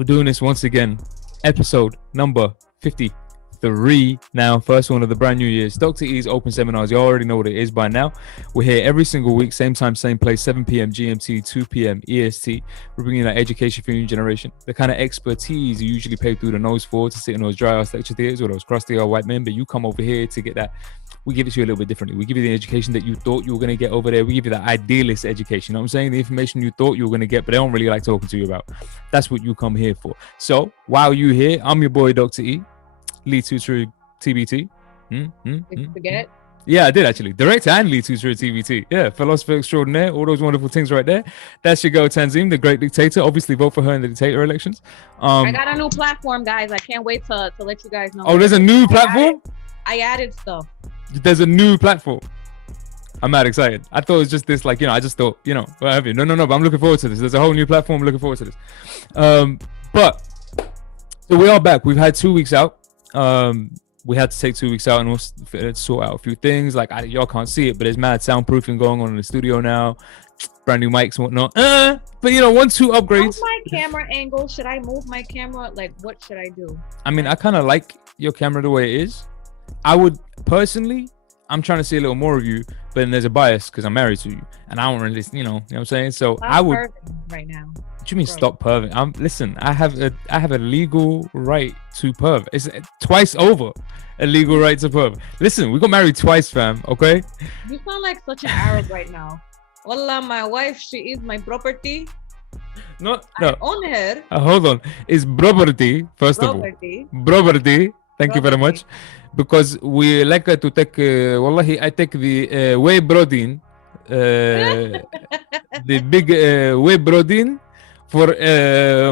We're doing this once again. Episode number 53 now. First one of the brand new year. Dr. E's Open Seminars. You already know what it is by now. We're here every single week, same time, same place, 7 p.m. GMT, 2 p.m. EST. We're bringing that education for your new generation. The kind of expertise you usually pay through the nose for to sit in those dry ass lecture theaters or those crusty old white men, but you come over here to get that. We give it to you a little bit differently. We give you the education that you thought you were going to get over there. We give you the idealist education. You know what I'm saying? The information you thought you were going to get, but they don't really like talking to you about. That's what you come here for. So while you're here, I'm your boy, Dr. E, lead tutor TBT. Did you forget? Yeah, I did actually. Director and lead tutor at TBT. Yeah, philosopher extraordinaire. All those wonderful things right there. That's your girl, Tanzim, the great dictator. Obviously, vote for her in the dictator elections. I got a new platform, guys. I can't wait to let you guys know. Oh, there's a new platform? I added stuff. There's a new platform. I'm mad excited. I thought it was just this, like, I just thought, what have you. No, but I'm looking forward to this. There's a whole new platform. I'm looking forward to this. But so we are back. We've had 2 weeks out. We had to take 2 weeks out and we'll sort out a few things. Like, y'all can't see it, but there's mad soundproofing going on in the studio now. Brand new mics and whatnot. But 1-2 upgrades. How's my camera angle? Should I move my camera? Like, what should I do? I mean, I kind of like your camera the way it is. I would personally, I'm trying to see a little more of you, but then there's a bias because I'm married to you and I don't really, you know what I'm saying? So Stop I would perving right now. What do you mean stop perving? Listen, I have a legal right to perv. It's twice over a legal right to perv. Listen, we got married twice, fam, okay? You sound like such an Arab right now. Wallah, my wife, she is my property. No. I own her. Hold on. It's property, first of all. Property. Thank you very much. Because we like to take, wallahi, I take the whey protein, the big whey protein for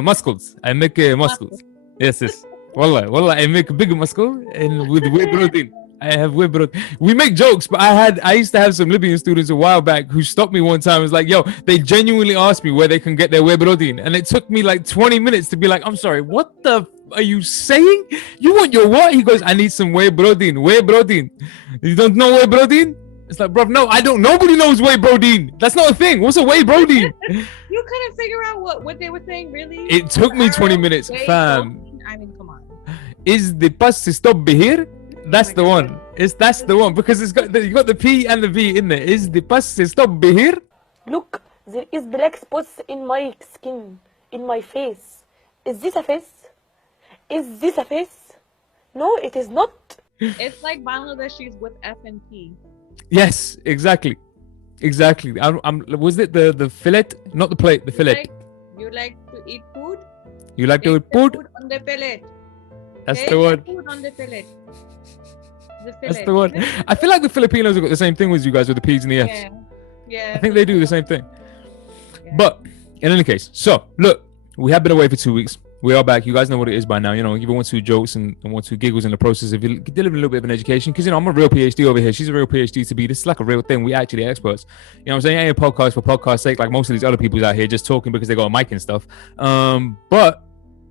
muscles. I make muscles. Yes. Wallah, I make big muscle and with whey protein. I have whey protein. We make jokes, but I used to have some Libyan students a while back who stopped me one time. It was like, yo, they genuinely asked me where they can get their whey protein. And it took me like 20 minutes to be like, I'm sorry, what the are you saying? You want your what? He goes, I need some whey protein. Whey protein. You don't know whey protein? It's like, bro, no, I don't. Nobody knows whey protein. That's not a thing. What's a whey protein? You couldn't figure out what they were saying, really? It took me 20 minutes, fam. Protein? I mean, come on. Is the bus stop here? That's the one. That's the one because you got the P and the V in there. Is the bus stop here? Look, there is black spots in my skin, in my face. Is this a face? Is this a face? No, it is not. It's like Bangladeshis with F and P. Yes, exactly. Was it the fillet? Not the plate, the fillet. You like to eat food? You like to eat food? On the fillet. That's the one. Food on the fillet. That's the one. I feel like the Filipinos have got the same thing with you guys with the P's and the F's. Yeah. I think they do the same thing. Yeah. But in any case, so look, we have been away for 2 weeks. We are back. You guys know what it is by now. Even 1-2 jokes and 1-2 giggles in the process of delivering a little bit of an education. Because, I'm a real PhD over here. She's a real PhD to be. This is like a real thing. We actually experts. You know what I'm saying? I ain't a podcast for podcast's sake like most of these other people out here just talking because they got a mic and stuff. But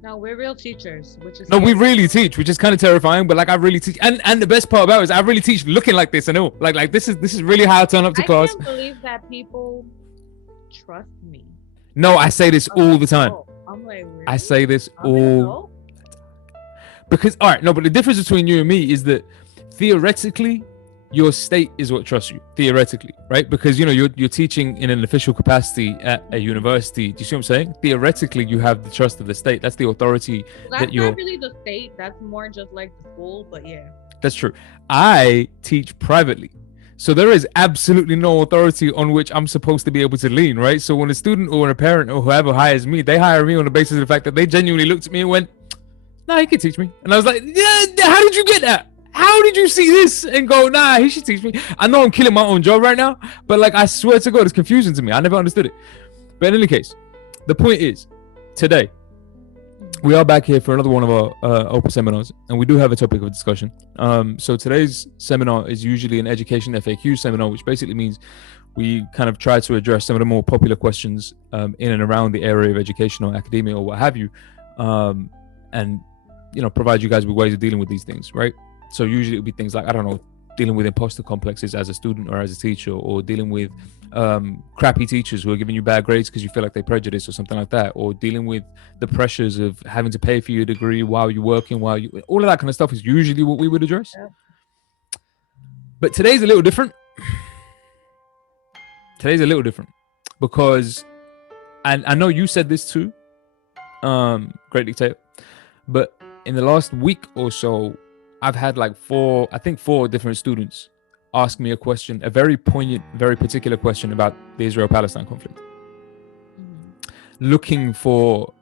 no, we're real teachers, which is we really teach, which is kind of terrifying. But like I really teach, and the best part about it is I really teach looking like this. I know, like this is really how I turn up to class. I can't believe that people trust me. No, I say this all the time. I'm like, really? I say this all because but the difference between you and me is that theoretically your state is what trusts you, theoretically, right? Because you're teaching in an official capacity at a university. Do you see what I'm saying? Theoretically you have the trust of the state. That's the authority. That's not really the state, that's more just like the school, but yeah, that's true. I teach privately. So there is absolutely no authority on which I'm supposed to be able to lean, right? So when a student or a parent or whoever hires me, they hire me on the basis of the fact that they genuinely looked at me and went, nah, he can teach me. And I was like, yeah, how did you get that? How did you see this and go, nah, he should teach me? I know I'm killing my own job right now, but like, I swear to God, it's confusing to me. I never understood it. But in any case, the point is, today, we are back here for another one of our open seminars, and we do have a topic of discussion. So today's seminar is usually an education FAQ seminar, which basically means we kind of try to address some of the more popular questions in and around the area of education or academia or what have you, and provide you guys with ways of dealing with these things, right? So usually it would be things like, I don't know, dealing with imposter complexes as a student or as a teacher, or dealing with crappy teachers who are giving you bad grades because you feel like they prejudice or something like that, or dealing with the pressures of having to pay for your degree while you're working, all of that kind of stuff is usually what we would address. Yeah. But today's a little different. Because, and I know you said this too, Great Dictator, but in the last week or so, I've had like four different students ask me a question, a very poignant, very particular question about the Israel-Palestine conflict. Looking for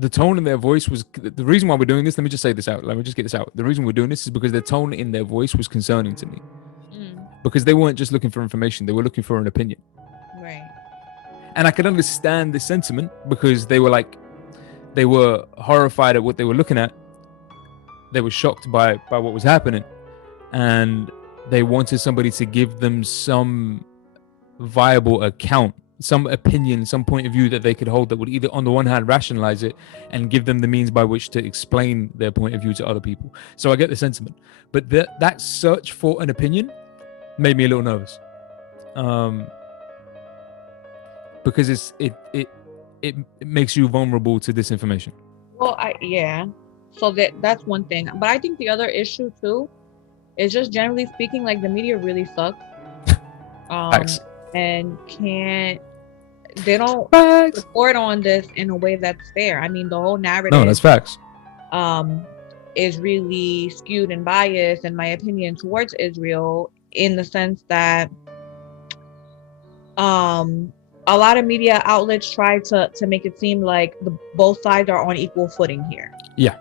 the tone in their voice was the reason why we're doing this. Let me just say this out. Let me just get this out. The reason we're doing this is because the tone in their voice was concerning to me. Because they weren't just looking for information, they were looking for an opinion. Right. And I could understand the sentiment because they were horrified at what they were looking at. They were shocked by what was happening. And they wanted somebody to give them some viable account, some opinion, some point of view that they could hold that would either, on the one hand, rationalize it and give them the means by which to explain their point of view to other people. So I get the sentiment. But that search for an opinion made me a little nervous. Because it makes you vulnerable to disinformation. Well, so that's one thing. But I think the other issue too is just generally speaking, like the media really sucks. And they don't report on this in a way that's fair. I mean, the whole narrative. No, that's facts. Is really skewed and biased, in my opinion, towards Israel, in the sense that a lot of media outlets try to make it seem like both sides are on equal footing here. Yeah.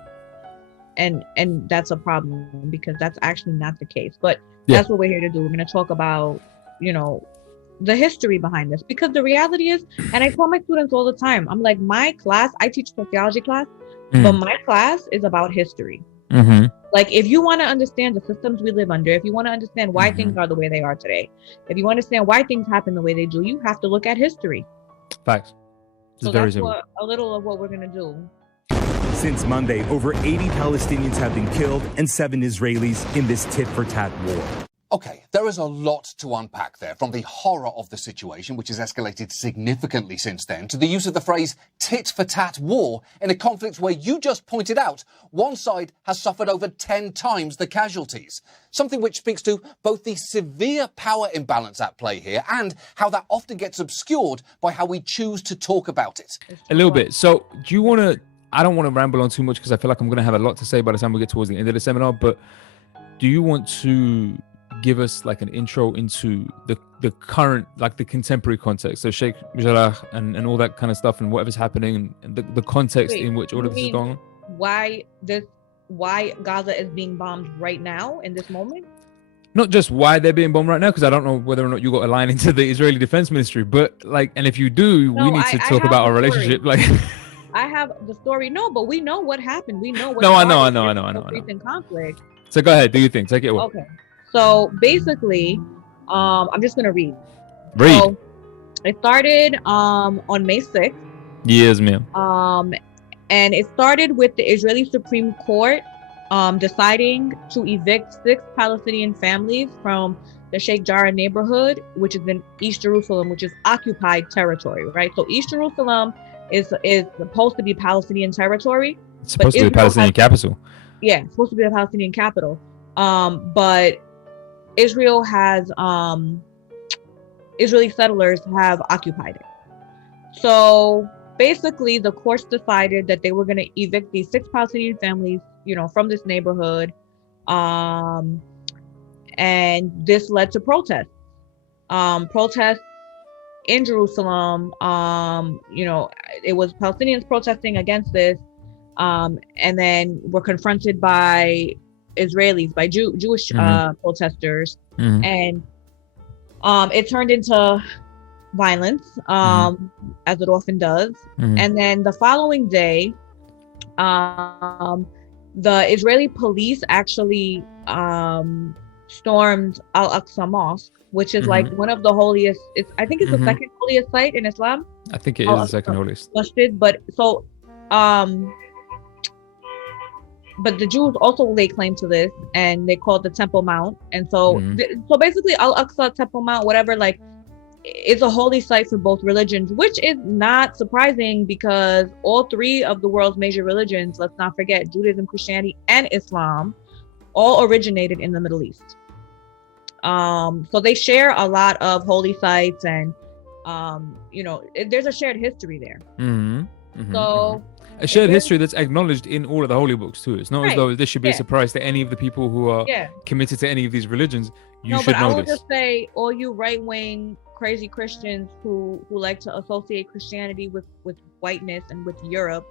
And that's a problem, because that's actually not the case. But that's what we're here to do. We're going to talk about, the history behind this, because the reality is, and I tell my students all the time, I'm like, my class, I teach sociology class, but my class is about history. Like, if you want to understand the systems we live under, if you want to understand why things are the way they are today, if you understand why things happen the way they do, you have to look at history. Facts. So that's a little of what we're going to do. Since Monday, over 80 Palestinians have been killed and 7 Israelis in this tit-for-tat war. Okay, there is a lot to unpack there, from the horror of the situation, which has escalated significantly since then, to the use of the phrase tit-for-tat war in a conflict where you just pointed out one side has suffered over 10 times the casualties. Something which speaks to both the severe power imbalance at play here and how that often gets obscured by how we choose to talk about it. A little bit. So do you want to... I don't want to ramble on too much because I feel like I'm going to have a lot to say by the time we get towards the end of the seminar, but do you want to give us like an intro into the current, like the contemporary context, so Sheikh Jarrah and all that kind of stuff and whatever's happening and the context in which all of this is going on? Why Gaza is being bombed right now in this moment? Not just why they're being bombed right now, because I don't know whether or not you got a line into the Israeli Defense Ministry, but like, and if you do, we need to talk about our relationship. Like, I have the story. No, but we know what happened. We know what. No, I know. Recent conflict. So go ahead. Do your thing. Take it away. Okay. So basically, I'm just gonna read. So it started on May 6th. Yes, ma'am. And it started with the Israeli Supreme Court deciding to evict 6 Palestinian families from the Sheikh Jarrah neighborhood, which is in East Jerusalem, which is occupied territory, right? So East Jerusalem is supposed to be Palestinian territory. It's supposed to be the Palestinian capital. Yeah, it's supposed to be the Palestinian capital. But Israel has Israeli settlers have occupied it. So basically, the courts decided that they were going to evict these 6 Palestinian families, from this neighborhood, and this led to protests. Protests in Jerusalem. It was Palestinians protesting against this, and then were confronted by Israelis, by Jewish protesters, and it turned into violence, as it often does. And then the following day, the Israeli police actually stormed Al-Aqsa Mosque, which is like one of the holiest. I think it's the second holiest site in Islam. I think it is the second holiest. Masjid, but so but the Jews also lay claim to this, and they call it the Temple Mount. And so, so basically, Al-Aqsa, Temple Mount, whatever, like, is a holy site for both religions, which is not surprising because all three of the world's major religions, let's not forget, Judaism, Christianity, and Islam, all originated in the Middle East. So they share a lot of holy sites, and there's a shared history there. So a shared history that's acknowledged in all of the holy books too. It's not as though this should be a surprise to any of the people who are committed to any of these religions. You should know this. I will just say, all you right-wing crazy Christians who like to associate Christianity with whiteness and with Europe,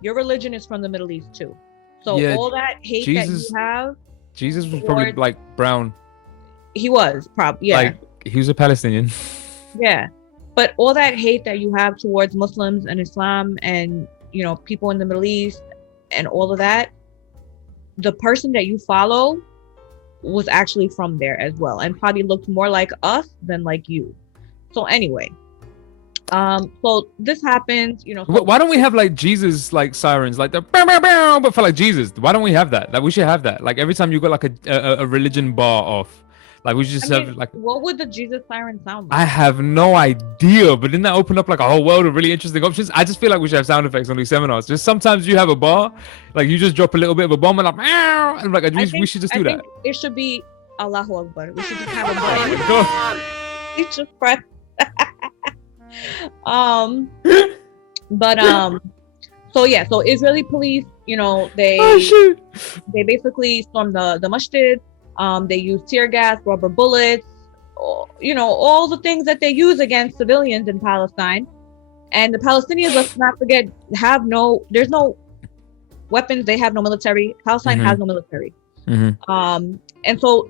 your religion is from the Middle East too. So all that hate that you have, Jesus was probably like brown. He was probably like he was a Palestinian. But all that hate that you have towards Muslims and Islam and people in the Middle East and all of that, the person that you follow was actually from there as well, and probably looked more like us than like you. So anyway, so this happens, why don't we have like Jesus like sirens, like the bow, bow, bow, but for like Jesus? Why don't we have that? Like we should have that. Like every time you got like a religion bar off, like we should just have like. What would the Jesus siren sound like? I have no idea, but didn't that open up like a whole world of really interesting options? I just feel like we should have sound effects on these seminars. Just sometimes you have a bar, like you just drop a little bit of a bomb and like, and like we should just do that. It should be Allahu Akbar. We should just have a bar. You just press. So Israeli police, they basically stormed the masjid. They use tear gas, rubber bullets, all the things that they use against civilians in Palestine. And the Palestinians, let's not forget, there's no weapons. They have no military. Palestine has no military. And so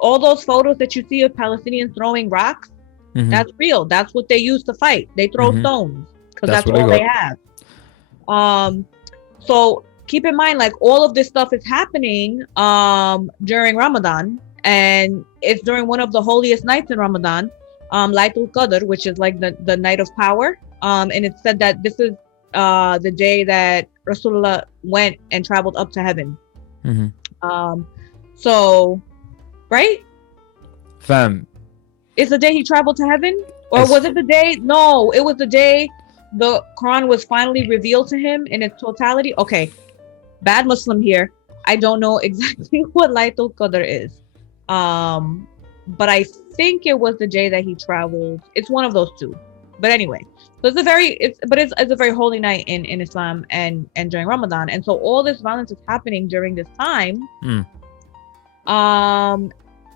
all those photos that you see of Palestinians throwing rocks, that's real. That's what they use to fight. They throw stones because that's all they have. So keep in mind, like, all of this stuff is happening during Ramadan, and it's during one of the holiest nights in Ramadan, Laylatul Qadr, which is like the night of power. And it's said that this is the day that Rasulullah went and traveled up to heaven. So, right? Fam. It's the day he traveled to heaven? Or was it the day? No, it was the day the Quran was finally revealed to him in its totality. Okay, bad Muslim here. I don't know exactly what Laylatul Qadr is. But I think it was the day that he traveled. It's one of those two. But anyway, so it's a very holy night in Islam and during Ramadan. And so all this violence is happening during this time.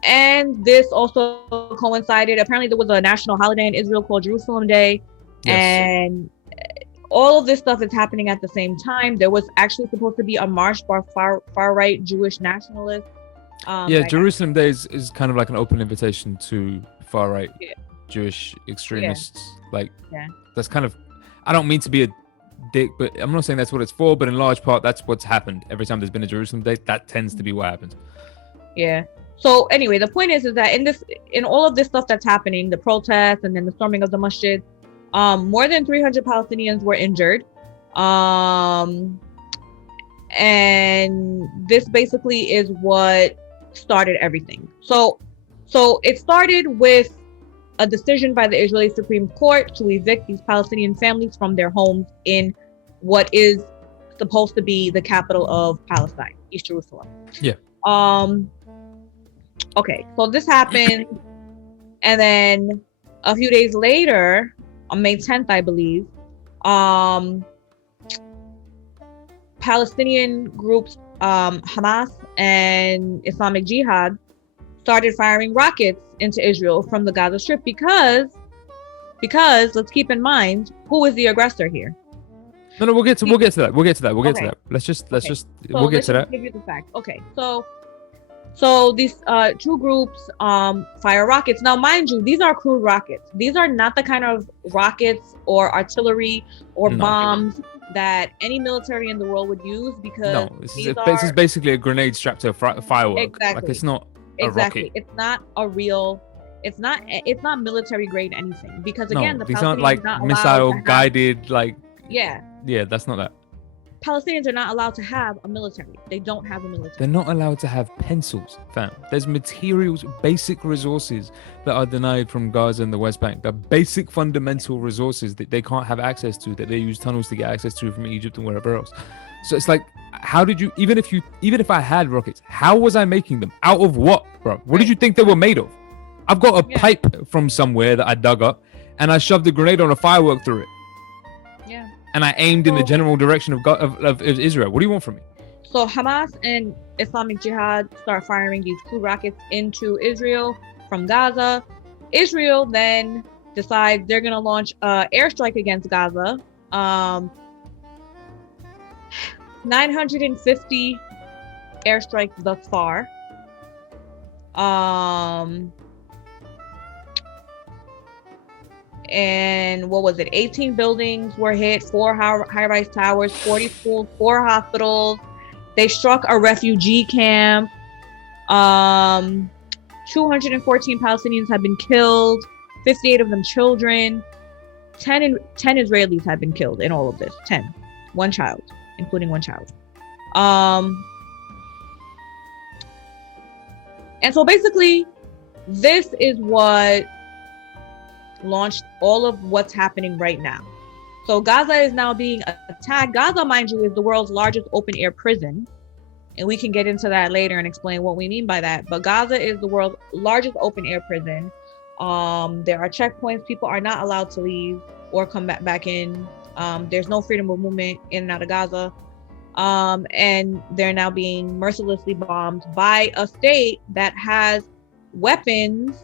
And this also coincided, apparently there was a national holiday in Israel called Jerusalem Day. And all of this stuff is happening at the same time. There was actually supposed to be a march by far-right Jewish nationalists. Jerusalem Day is kind of like an open invitation to far-right Jewish extremists. That's kind of, I don't mean to be a dick, but I'm not saying that's what it's for, but in large part, that's what's happened. Every time there's been a Jerusalem Day, that tends to be what happens. Yeah. So anyway, the point is that in all of this stuff that's happening, the protests and then the storming of the masjid, more than 300 Palestinians were injured. And this basically is what started everything. So it started with a decision by the Israeli Supreme Court to evict these Palestinian families from their homes in what is supposed to be the capital of Palestine, East Jerusalem. Okay, so this happened, and then a few days later, on May 10th, I believe, Palestinian groups Hamas and Islamic Jihad started firing rockets into Israel from the Gaza Strip because let's keep in mind, who is the aggressor here? No, we'll get to that. We'll get to that. Let's just we'll get to that. Give you the facts. Okay, so these two groups fire rockets. Now, mind you, these are crude rockets. These are not the kind of rockets or artillery or bombs that any military in the world would use, because this is basically a grenade strapped to a firework. Exactly. Like, it's not a rocket. It's not a real. It's not military grade anything, because again, these aren't like missile guided, like. Yeah, that's not that. Palestinians are not allowed to have a military. They don't have a military. They're not allowed to have pencils, fam. There's materials, basic resources that are denied from Gaza and the West Bank. The basic fundamental resources that they can't have access to, that they use tunnels to get access to from Egypt and wherever else. So it's like, how did you, even if I had rockets, how was I making them? Out of what, bro? What did you think they were made of? I've got a pipe from somewhere that I dug up and I shoved a grenade on a firework through it. Yeah. And I aimed in the general direction of Israel. What do you want from me? So Hamas and Islamic Jihad start firing these cruise rockets into Israel from Gaza. Israel then decides they're going to launch an airstrike against Gaza. 950 airstrikes thus far. And what was it? 18 buildings were hit, 4 high-rise towers, 40 schools, 4 hospitals. They struck a refugee camp. 214 Palestinians have been killed, 58 of them children. 10 Israelis have been killed in all of this. 10. 1 child, including 1 child. And so basically, this is what launched all of what's happening right now. So Gaza is now being attacked. Gaza, mind you, is the world's largest open air prison. And we can get into that later and explain what we mean by that. But Gaza is the world's largest open air prison. There are checkpoints. People are not allowed to leave or come back in. There's no freedom of movement in and out of Gaza. And they're now being mercilessly bombed by a state that has weapons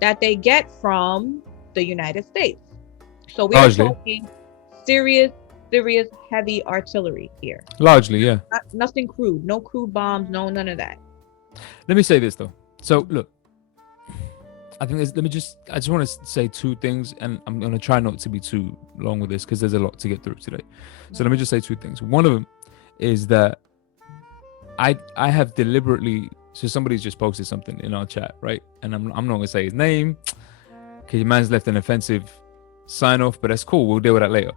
that they get from the United States. So we are talking serious heavy artillery here. Largely, yeah. Nothing crude, no crude bombs, no none of that. Let me say this though. So look, I think I just want to say 2 things, and I'm going to try not to be too long with this because there's a lot to get through today. So let me just say 2 things. One of them is that I have deliberately, so somebody's just posted something in our chat, right? And I'm not going to say his name because man's left an offensive sign off, but that's cool. We'll deal with that later.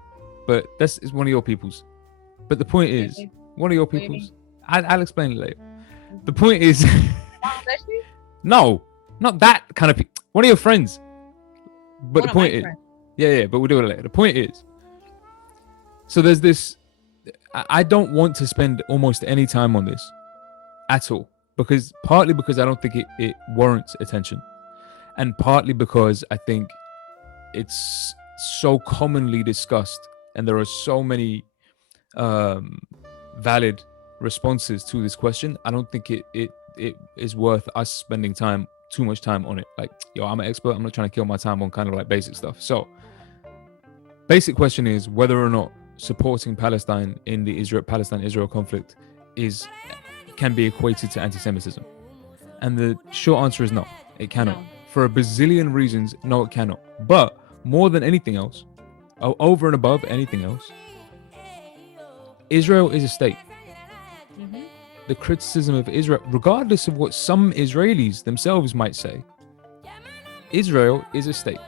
But that's one of your people's. But the point is, one of your people's. I'll explain it later. The point is, no, not that kind of people. One of your friends. But the point is, yeah, but we'll do it later. The point is, so there's this. I don't want to spend almost any time on this at all, partly because I don't think it warrants attention, and partly because I think it's so commonly discussed and there are so many valid responses to this question. I don't think it is worth us spending too much time on it. Like, yo, I'm an expert. I'm not trying to kill my time on kind of like basic stuff. So basic question is whether or not supporting Palestine in the Israel-Palestine-Israel conflict can be equated to anti-Semitism. And the short answer is no, it cannot. No. For a bazillion reasons, no, it cannot. But more than anything else, over and above anything else, Israel is a state. Mm-hmm. The criticism of Israel, regardless of what some Israelis themselves might say, Israel is a state.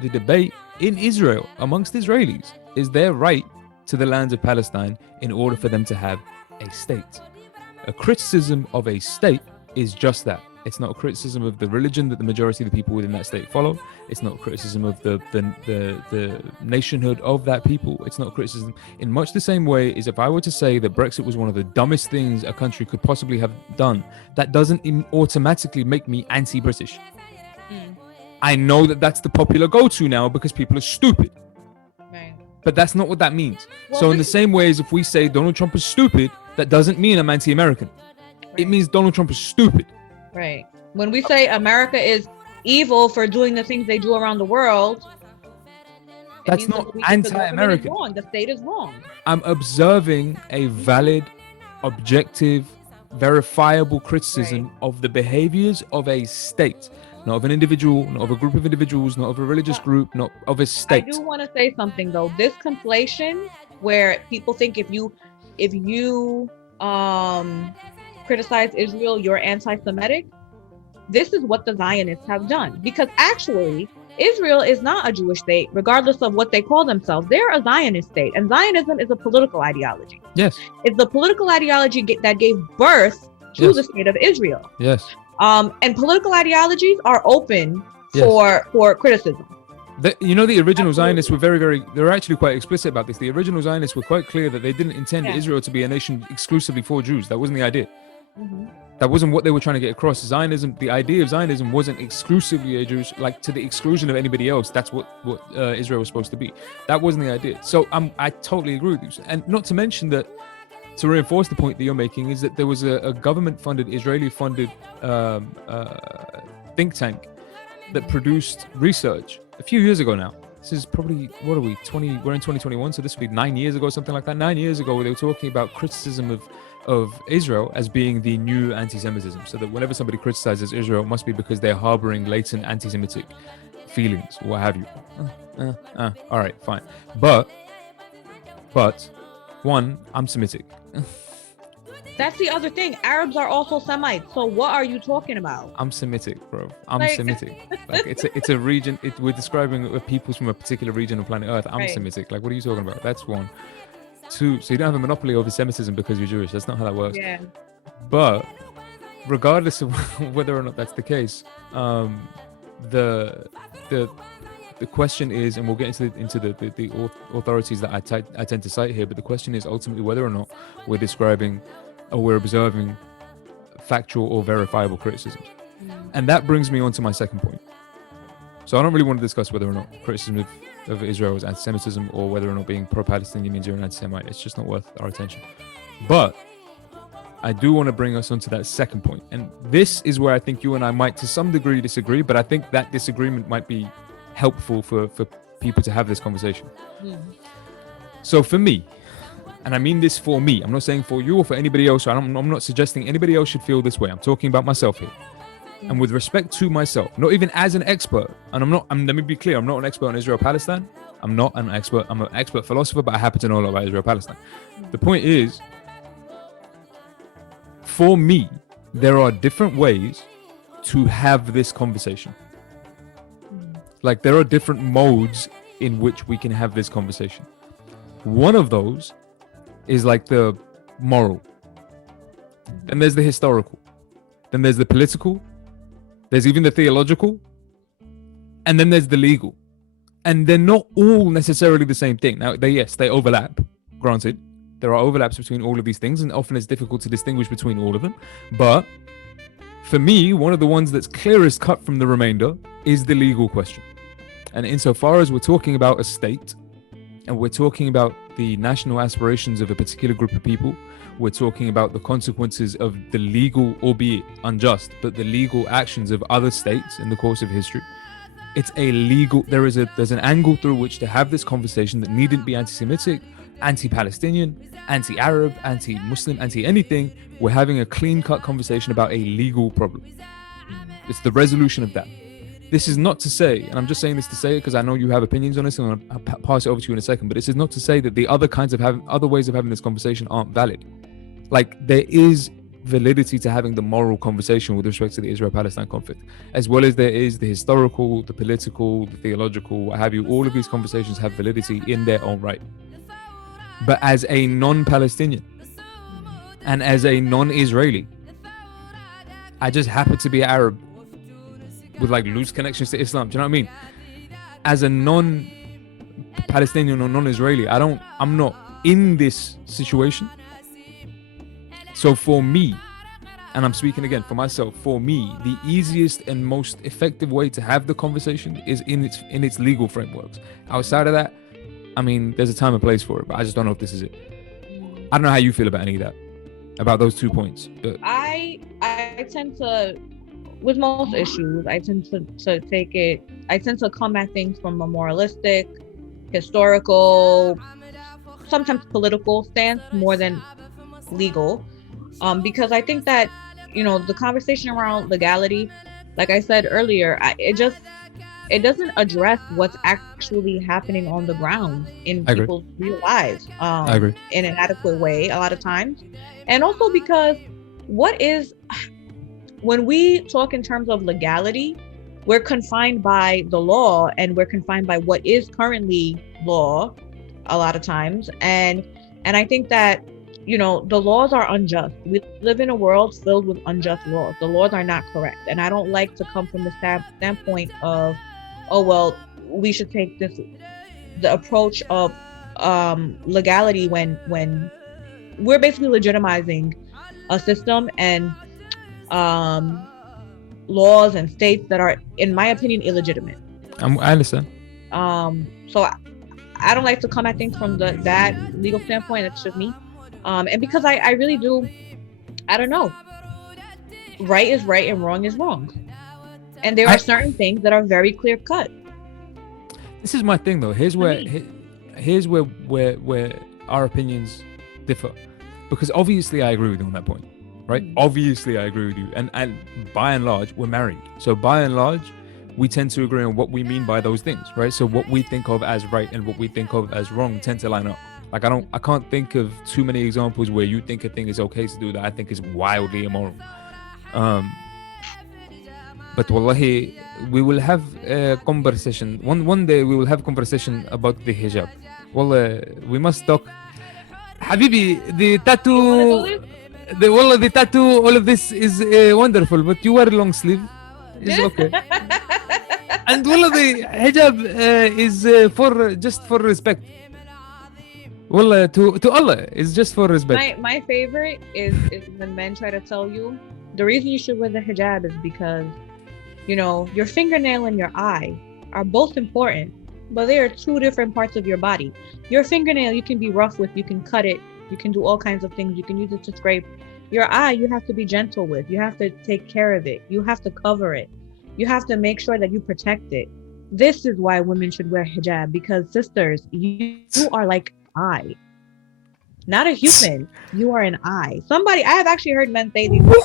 The debate in Israel amongst Israelis is their right to the lands of Palestine in order for them to have a state. A criticism of a state is just that. It's not a criticism of the religion that the majority of the people within that state follow. It's not a criticism of the nationhood of that people. It's not a criticism in much the same way as if I were to say that Brexit was one of the dumbest things a country could possibly have done. That doesn't automatically make me anti-British. I know that that's the popular go-to now because people are stupid. Right. But that's not what that means. Well, so in the same way as if we say Donald Trump is stupid, that doesn't mean I'm anti-American. Right. It means Donald Trump is stupid. Right. When we say America is evil for doing the things they do around the world, that's not anti-American. The state is wrong. I'm observing a valid, objective, verifiable criticism of the behaviors of a state, not of an individual, not of a group of individuals, not of a religious group, not of a state. I do want to say something though. This conflation where people think if you criticize Israel, you're anti-Semitic. This is what the Zionists have done, because actually Israel is not a Jewish state, regardless of what they call themselves. They're a Zionist state, and Zionism is a political ideology. Yes. It's the political ideology that gave birth to the state of Israel. Yes. And political ideologies are open for criticism. The original Zionists were they were actually quite explicit about this. The original Zionists were quite clear that they didn't intend Israel to be a nation exclusively for Jews. That wasn't the idea. Mm-hmm. That wasn't what they were trying to get across. Zionism, the idea of Zionism wasn't exclusively a Jewish, like to the exclusion of anybody else. That's what Israel was supposed to be. That wasn't the idea. So I totally agree with you. And not to mention that, to reinforce the point that you're making, is that there was a government-funded, Israeli-funded think tank that produced research a few years ago now. This is probably, we're in 2021, so this would be 9 years ago, something like that. 9 years ago, they were talking about criticism of Israel as being the new anti-Semitism. So that whenever somebody criticizes Israel, it must be because they're harboring latent anti-Semitic feelings, what have you. All right, fine. But one, I'm Semitic. That's the other thing. Arabs are also Semites. So what are you talking about? I'm Semitic, bro. I'm Semitic. Like it's a region. We're describing peoples from a particular region of planet Earth. I'm Semitic. Like, what are you talking about? That's one. Two, so you don't have a monopoly over Semitism because you're Jewish. That's not how that works. Yeah. But regardless of whether or not that's the case, the question is, and we'll get into the authorities that I tend to cite here, but the question is ultimately whether or not we're describing or we're observing factual or verifiable criticisms. And that brings me on to my second point. So I don't really want to discuss whether or not criticism of Israel is anti-Semitism or whether or not being pro-Palestinian means you're an anti-Semite. It's just not worth our attention. But I do want to bring us onto that second point. And this is where I think you and I might to some degree disagree, but I think that disagreement might be helpful for people to have this conversation. So for me, and I mean this for me, I'm not saying for you or for anybody else. I'm not suggesting anybody else should feel this way. I'm talking about myself here. And with respect to myself, not even as an expert, and let me be clear, I'm not an expert on Israel-Palestine. I'm not an expert. I'm an expert philosopher, but I happen to know a lot about Israel-Palestine. The point is, for me, there are different ways to have this conversation. Like, there are different modes in which we can have this conversation. One of those is like the moral. Then there's the historical. Then there's the political. There's even the theological. And then there's the legal. And they're not all necessarily the same thing. Now, they overlap, granted. There are overlaps between all of these things, and often it's difficult to distinguish between all of them. But for me, one of the ones that's clearest cut from the remainder is the legal question. And insofar as we're talking about a state, and we're talking about the national aspirations of a particular group of people, we're talking about the consequences of the legal, albeit unjust, but the legal actions of other states in the course of history. It's a legal, there's an angle through which to have this conversation that needn't be anti-Semitic, anti-Palestinian, anti-Arab, anti-Muslim, anti-anything. We're having a clean-cut conversation about a legal problem. It's the resolution of that. This is not to say, and I'm just saying this to say it because I know you have opinions on this, and I'll pass it over to you in a second, but this is not to say that the other ways of having this conversation aren't valid. Like, there is validity to having the moral conversation with respect to the Israel-Palestine conflict, as well as there is the historical, the political, the theological, what have you. All of these conversations have validity in their own right. But as a non-Palestinian and as a non-Israeli, I just happen to be Arab with like loose connections to Islam. Do you know what I mean? As a non-Palestinian or non-Israeli, I'm not in this situation. So for me, and I'm speaking again for myself, for me, the easiest and most effective way to have the conversation is in its legal frameworks. Outside of that, I mean, there's a time and place for it, but I just don't know if this is it. I don't know how you feel about any of that, about those 2 points. But I tend to, with most issues, I tend to come at things from a moralistic, historical, sometimes political stance more than legal. Because I think that, the conversation around legality, like I said earlier, it doesn't address what's actually happening on the ground in people's real lives I agree. In an adequate way a lot of times. And also because when we talk in terms of legality, we're confined by the law, and we're confined by what is currently law a lot of times. And I think that, you know, the laws are unjust. We live in a world filled with unjust laws. The laws are not correct. And I don't like to come from the standpoint of, oh, well, we should take the approach of legality when we're basically legitimizing a system and laws and states that are, in my opinion, illegitimate. I understand. So I don't like to come at things from that legal standpoint. That's just me. And because I really do, I don't know. Right is right and wrong is wrong. And there are certain things that are very clear cut. This is my thing though. Here's where our opinions differ. Because obviously I agree with you on that point. Right? Obviously I agree with you. And by and large, we're married. So by and large, we tend to agree on what we mean by those things, right? So what we think of as right and what we think of as wrong tend to line up. Like I can't think of too many examples where you think a thing is okay to do that I think is wildly immoral. But wallahi, we will have a conversation. One day we will have a conversation about the hijab. Wallah, we must talk. Habibi, the tattoo, the tattoo, all of this is wonderful, but you wear long sleeve. It's okay. And wallah, the hijab is just for respect. Wallah, to Allah, it's just for respect. My favorite is when men try to tell you the reason you should wear the hijab is because, you know, your fingernail and your eye are both important, but they are two different parts of your body. Your fingernail you can be rough with, you can cut it, you can do all kinds of things, you can use it to scrape. Your eye you have to be gentle with, you have to take care of it, you have to cover it, you have to make sure that you protect it. This is why women should wear hijab, because sisters, you are like eye, not a human. You are an eye. I have actually heard men say these things.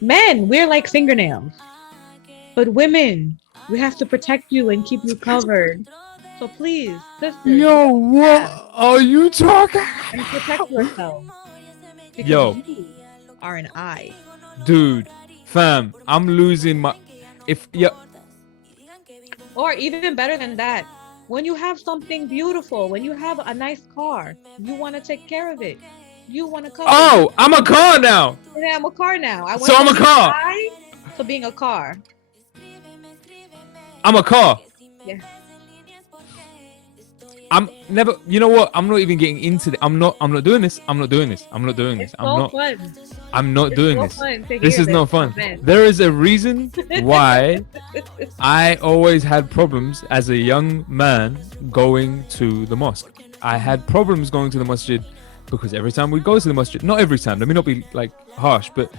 Men, we're like fingernails, but women, we have to protect you and keep you covered. So please, sisters, yo, what are you talking? And protect yourself, because you are an eye. Dude, fam, I'm losing my Or even better than that, when you have something beautiful, when you have a nice car, you want to take care of it. You want to cover it. I'm a car now. Yeah, I'm a car now. So I'm a car. To being a car. I'm a car. Yeah. I'm never. You know what? I'm not even getting into it. I'm not doing this. I'm not doing this. I'm not doing this. It's so fun. I'm not doing so this. Fun this is not fun. There is a reason why I always had problems as a young man going to the mosque. I had problems going to the masjid because every time we go to the masjid, not every time, let me not be like harsh, but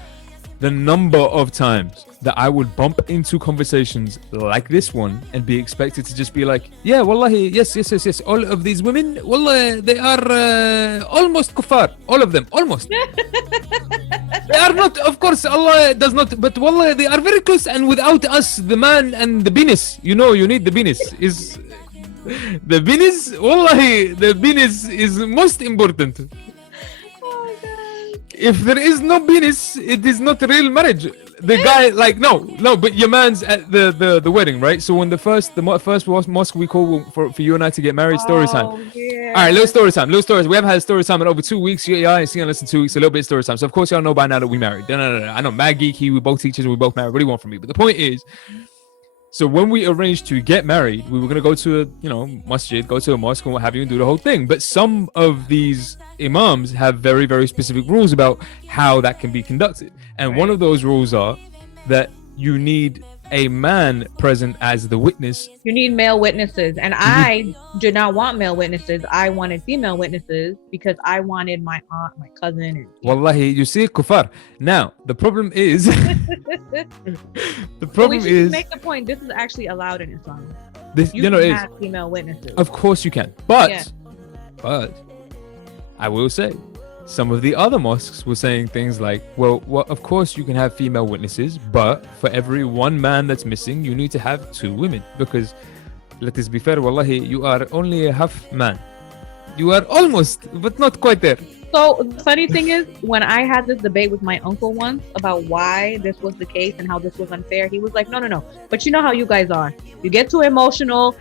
the number of times that I would bump into conversations like this one and be expected to just be like, yeah, wallahi, yes. All of these women, wallah, they are almost kuffar. All of them, almost. They are not, of course, Allah does not, but wallah, they are very close. And without us, the man and the binis, you know, you need the binis. Is the binis, wallahi, the binis is most important. If there is no penis, it is not real marriage. The guy, like, no, but your man's at the wedding, right? So when the first mosque we call for you and I to get married, story time. Yeah. All right, little story time. We haven't had story time in over 2 weeks. Yeah, I ain't seen us in 2 weeks. A little bit of story time. So of course y'all know by now that we married. No. I know, mad geeky. We both teachers. We both married. What do you want from me? But the point is, so when we arranged to get married, we were gonna go to a masjid, go to a mosque and what have you, and do the whole thing. But some of these imams have very, very specific rules about how that can be conducted. And one of those rules are that you need a man present as the witness. You need male witnesses. And I did not want male witnesses. I wanted female witnesses because I wanted my aunt, my cousin. And Wallahi, you see, kuffar. Now, the problem is... we should make the point, this is actually allowed in Islam. You can have female witnesses. Of course you can. But I will say, some of the other mosques were saying things like, well, of course you can have female witnesses, but for every one man that's missing, you need to have 2 women. Because, let us be fair, wallahi, you are only a half man. You are almost, but not quite there. So the funny thing is, when I had this debate with my uncle once about why this was the case and how this was unfair, he was like, no. But you know how you guys are. You get too emotional.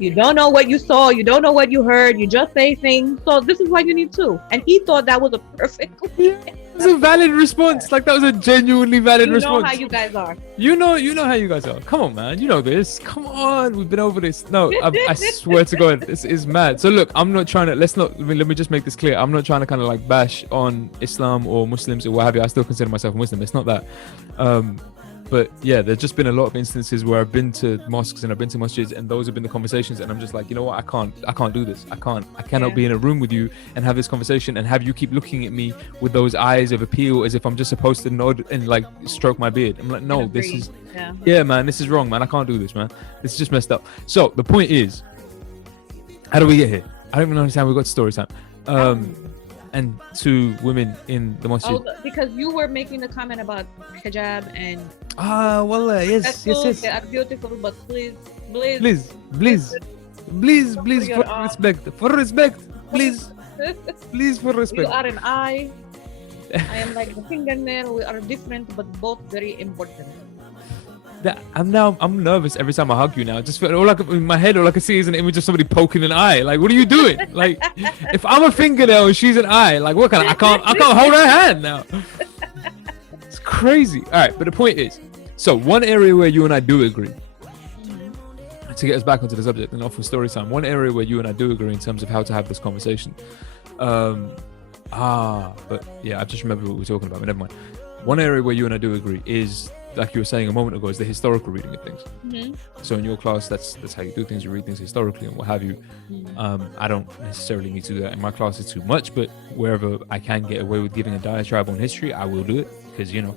You don't know what you saw. You don't know what you heard. You just say things. So this is why you need two. And he thought that was a perfect. It was a valid response. Like, that was a genuinely valid response. You know how you guys are. You know how you guys are. Come on, man. You know this. Come on. We've been over this. No, I swear to God, this is mad. So look, I'm not trying to, let me just make this clear. I'm not trying to kind of like bash on Islam or Muslims or what have you. I still consider myself a Muslim. It's not that. But yeah, there's just been a lot of instances where I've been to mosques and I've been to masjids, and those have been the conversations, and I'm just like, you know what, I can't do this. I cannot be in a room with you and have this conversation and have you keep looking at me with those eyes of appeal as if I'm just supposed to nod and like stroke my beard. I'm like, no, this is man, this is wrong, man. I can't do this, man. This is just messed up. So the point is, how do we get here? I don't even understand. We got story time. And two women in the masjid. Oh, because you were making the comment about hijab and. Yes. They are beautiful, but please. For respect, please, for respect. You are an eye. I am like the fingernail. We are different, but both very important. I'm nervous every time I hug you now. Just feel, in my head, all I can see is an image of somebody poking an eye. Like, what are you doing? Like, if I'm a fingernail and she's an eye, like, what kind of, I can't hold her hand now. It's crazy. All right, but the point is, so one area where you and I do agree, to get us back onto the subject and off with story time, one area where you and I do agree in terms of how to have this conversation. But yeah, I just remember what we were talking about, but never mind. One area where you and I do agree is, like you were saying a moment ago, is the historical reading of things. So in your class, that's how you do things. You read things historically and what have you. I don't necessarily need to do that in my classes too much, but wherever I can get away with giving a diatribe on history, I will do it, because, you know,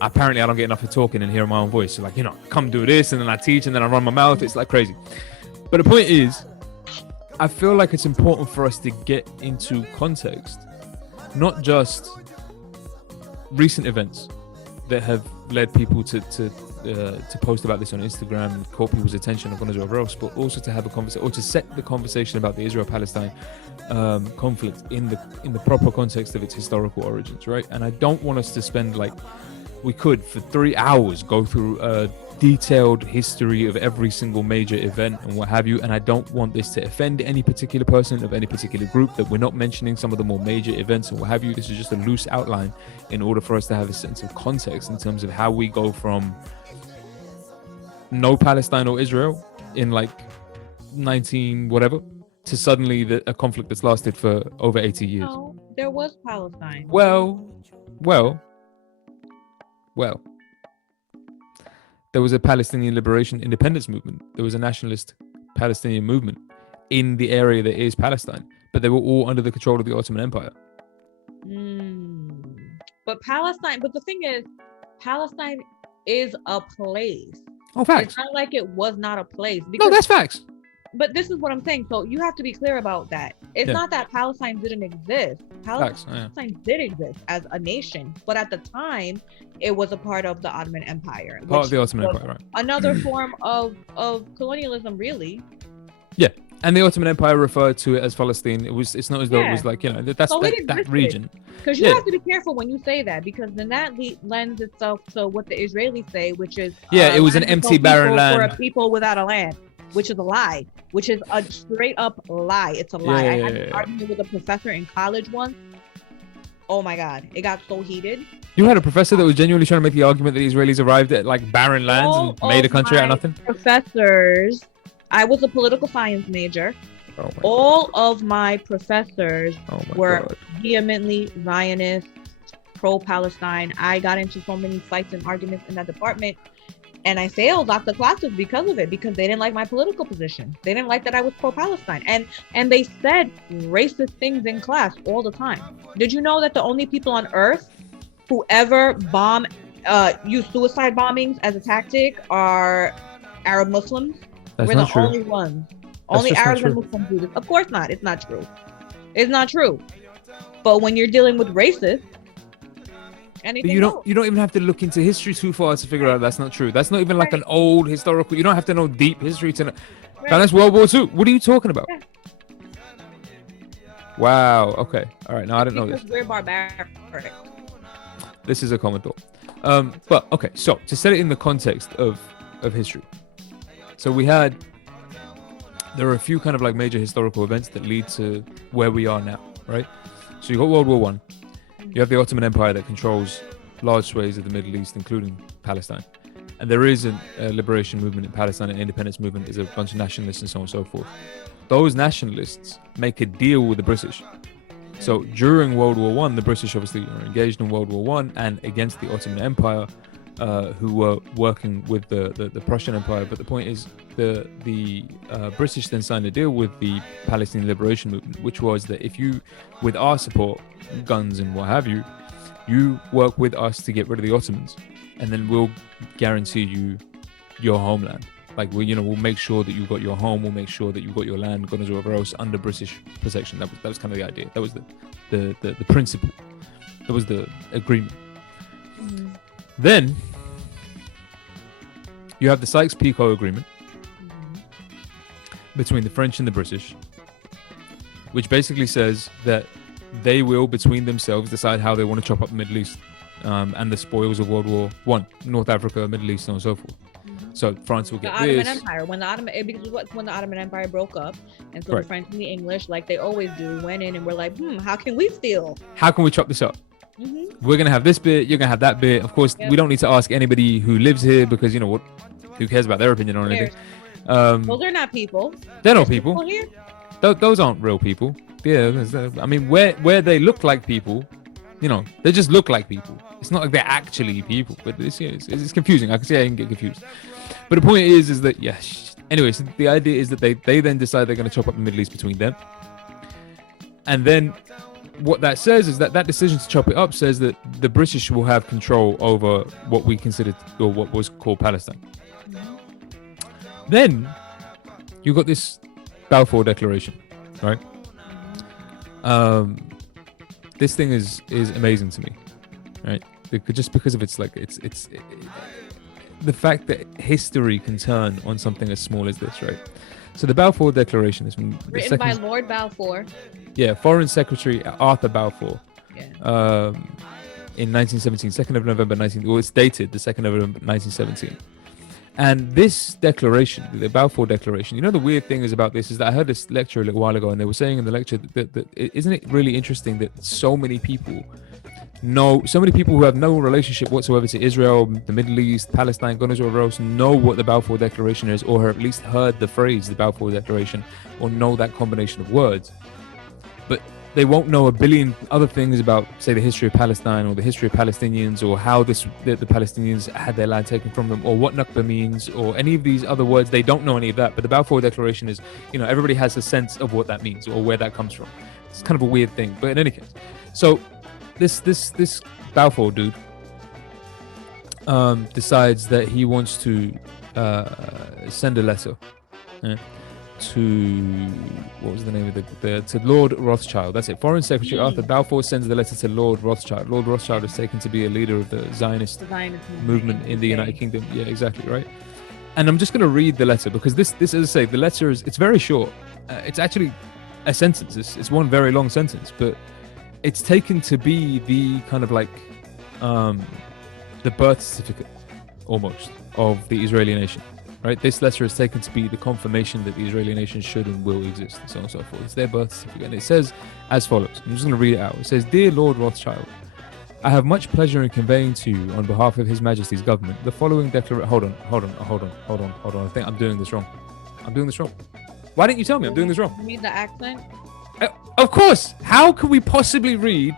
apparently I don't get enough of talking and hearing my own voice. So, like, you know, come do this, and then I teach, and then I run my mouth. It's like crazy. But the point is, I feel like it's important for us to get into context, not just recent events that have led people to post about this on Instagram and caught people's attention of one or other else, but also to have a conversation, or to set the conversation about the Israel-Palestine conflict in the proper context of its historical origins, right? And I don't want us to spend, like we could, for 3 hours go through a detailed history of every single major event and what have you. And I don't want this to offend any particular person of any particular group, that we're not mentioning some of the more major events and what have you. This is just a loose outline in order for us to have a sense of context in terms of how we go from no Palestine or Israel in like 19 whatever to suddenly a conflict that's lasted for over 80 years. No, there was Palestine. Well, there was a Palestinian liberation independence movement. There was a nationalist Palestinian movement in the area that is Palestine, but they were all under the control of the Ottoman Empire. But the thing is, Palestine is a place. Oh, facts. It's not like it was not a place. No, that's facts. But this is what I'm saying. So you have to be clear about that. It's not that Palestine didn't exist. Palestine did exist as a nation, but at the time, it was a part of the Ottoman Empire. Part of the Ottoman Empire, right? Another form of colonialism, really. Yeah, and the Ottoman Empire referred to it as Palestine. It's not as though it was like, you know, that's that region. Because you have to be careful when you say that, because then that lends itself to what the Israelis say, which is it was an empty, barren land for a people without a land. Which is a lie, which is a straight up lie. It's a lie. I had an argument with a professor in college once. Oh my God, it got so heated. You had a professor that was genuinely trying to make the argument that the Israelis arrived at like barren lands and made a country out of nothing? Professors, I was a political science major. All of my professors were vehemently Zionist, pro-Palestine. I got into so many fights and arguments in that department. And I failed lots of classes because of it, because they didn't like my political position. They didn't like that I was pro-Palestine. And they said racist things in class all the time. Did you know that the only people on earth who ever use suicide bombings as a tactic are Arab Muslims? We're the only ones. Only Arabs and Muslims do this. Of course not. It's not true. It's not true. But when you're dealing with racists, but you don't even have to look into history too far to figure out that's not true. That's not even like an old historical. You don't have to know deep history to know. That's World War II. What are you talking about? Wow. Okay. All right. No, I didn't know this. Because we're barbaric. This is a common thought. But okay. So to set it in the context of history, so there are a few kind of like major historical events that lead to where we are now, right? So you got World War One. You have the Ottoman Empire that controls large swathes of the Middle East, including Palestine. And there is a liberation movement in Palestine, an independence movement. There's a bunch of nationalists and so on and so forth. Those nationalists make a deal with the British. So during World War One, the British obviously are engaged in World War One and against the Ottoman Empire, who were working with the Prussian Empire. But the point is, the British then signed a deal with the Palestinian Liberation Movement, which was that if you, with our support, guns and what have you, you work with us to get rid of the Ottomans, and then we'll guarantee you your homeland. Like we'll make sure that you got your home. We'll make sure that you got your land, God knows whatever else, under British protection. That was kind of the idea. That was the principle. That was the agreement. Mm-hmm. Then you have the Sykes-Picot Agreement between the French and the British, which basically says that they will, between themselves, decide how they want to chop up the Middle East and the spoils of World War One, North Africa, Middle East, and so forth. So France will get the this. Ottoman Empire, when the Ottoman Empire broke up, and so the French and the English, like they always do, went in and were like, how can we steal? How can we chop this up? We're gonna have this bit, you're gonna have that bit. Of course, we don't need to ask anybody who lives here because you know what? Who cares about their opinion on anything? Well, they're not people. They're not people. Here? Those aren't real people. Yeah, I mean, where they look like people, they just look like people. It's not like they're actually people, but it's confusing. I can see I can get confused. But the point is that, anyway, so the idea is that they then decide they're going to chop up the Middle East between them. And then what that says is that decision to chop it up says that the British will have control over what we considered, or what was called Palestine. Then you got this Balfour Declaration, right? This thing is amazing to me, right? Just because of it's the fact that history can turn on something as small as this, right? So the Balfour Declaration is written by Lord Balfour. Yeah, Foreign Secretary Arthur Balfour. Yeah. In 1917, 2nd of November 19. Well, it's dated the 2nd of November 1917. And this declaration, the Balfour Declaration, the weird thing is about this is that I heard this lecture a little while ago, and they were saying in the lecture that isn't it really interesting that so many people who have no relationship whatsoever to Israel, the Middle East, Palestine, God knows whatever else, know what the Balfour Declaration is, or have at least heard the phrase the Balfour Declaration, or know that combination of words. But they won't know a billion other things about, say, the history of Palestine, or the history of Palestinians, or how the Palestinians had their land taken from them, or what Nakba means, or any of these other words. They don't know any of that. But the Balfour Declaration is, everybody has a sense of what that means or where that comes from. It's kind of a weird thing. But in any case, so this Balfour dude decides that he wants to send a letter to, what was the name of to Lord Rothschild. That's it. Foreign Secretary Arthur Balfour sends the letter to Lord Rothschild. Lord Rothschild is taken to be a leader of the Zionist movement in the United Kingdom. Yeah, exactly, right. And I'm just going to read the letter because this, as I say, the letter it's very short. It's actually a sentence. It's one very long sentence, but it's taken to be the kind of like the birth certificate almost of the Israeli nation. Right, this letter is taken to be the confirmation that the Israeli nation should and will exist, and so on and so forth. It's their birth certificate, and it says as follows. I'm just going to read it out. It says, "Dear Lord Rothschild, I have much pleasure in conveying to you, on behalf of His Majesty's government, the following declaration." Hold on. I think I'm doing this wrong. Why didn't you tell me I'm doing this wrong? You mean the accent? Of course. How can we possibly read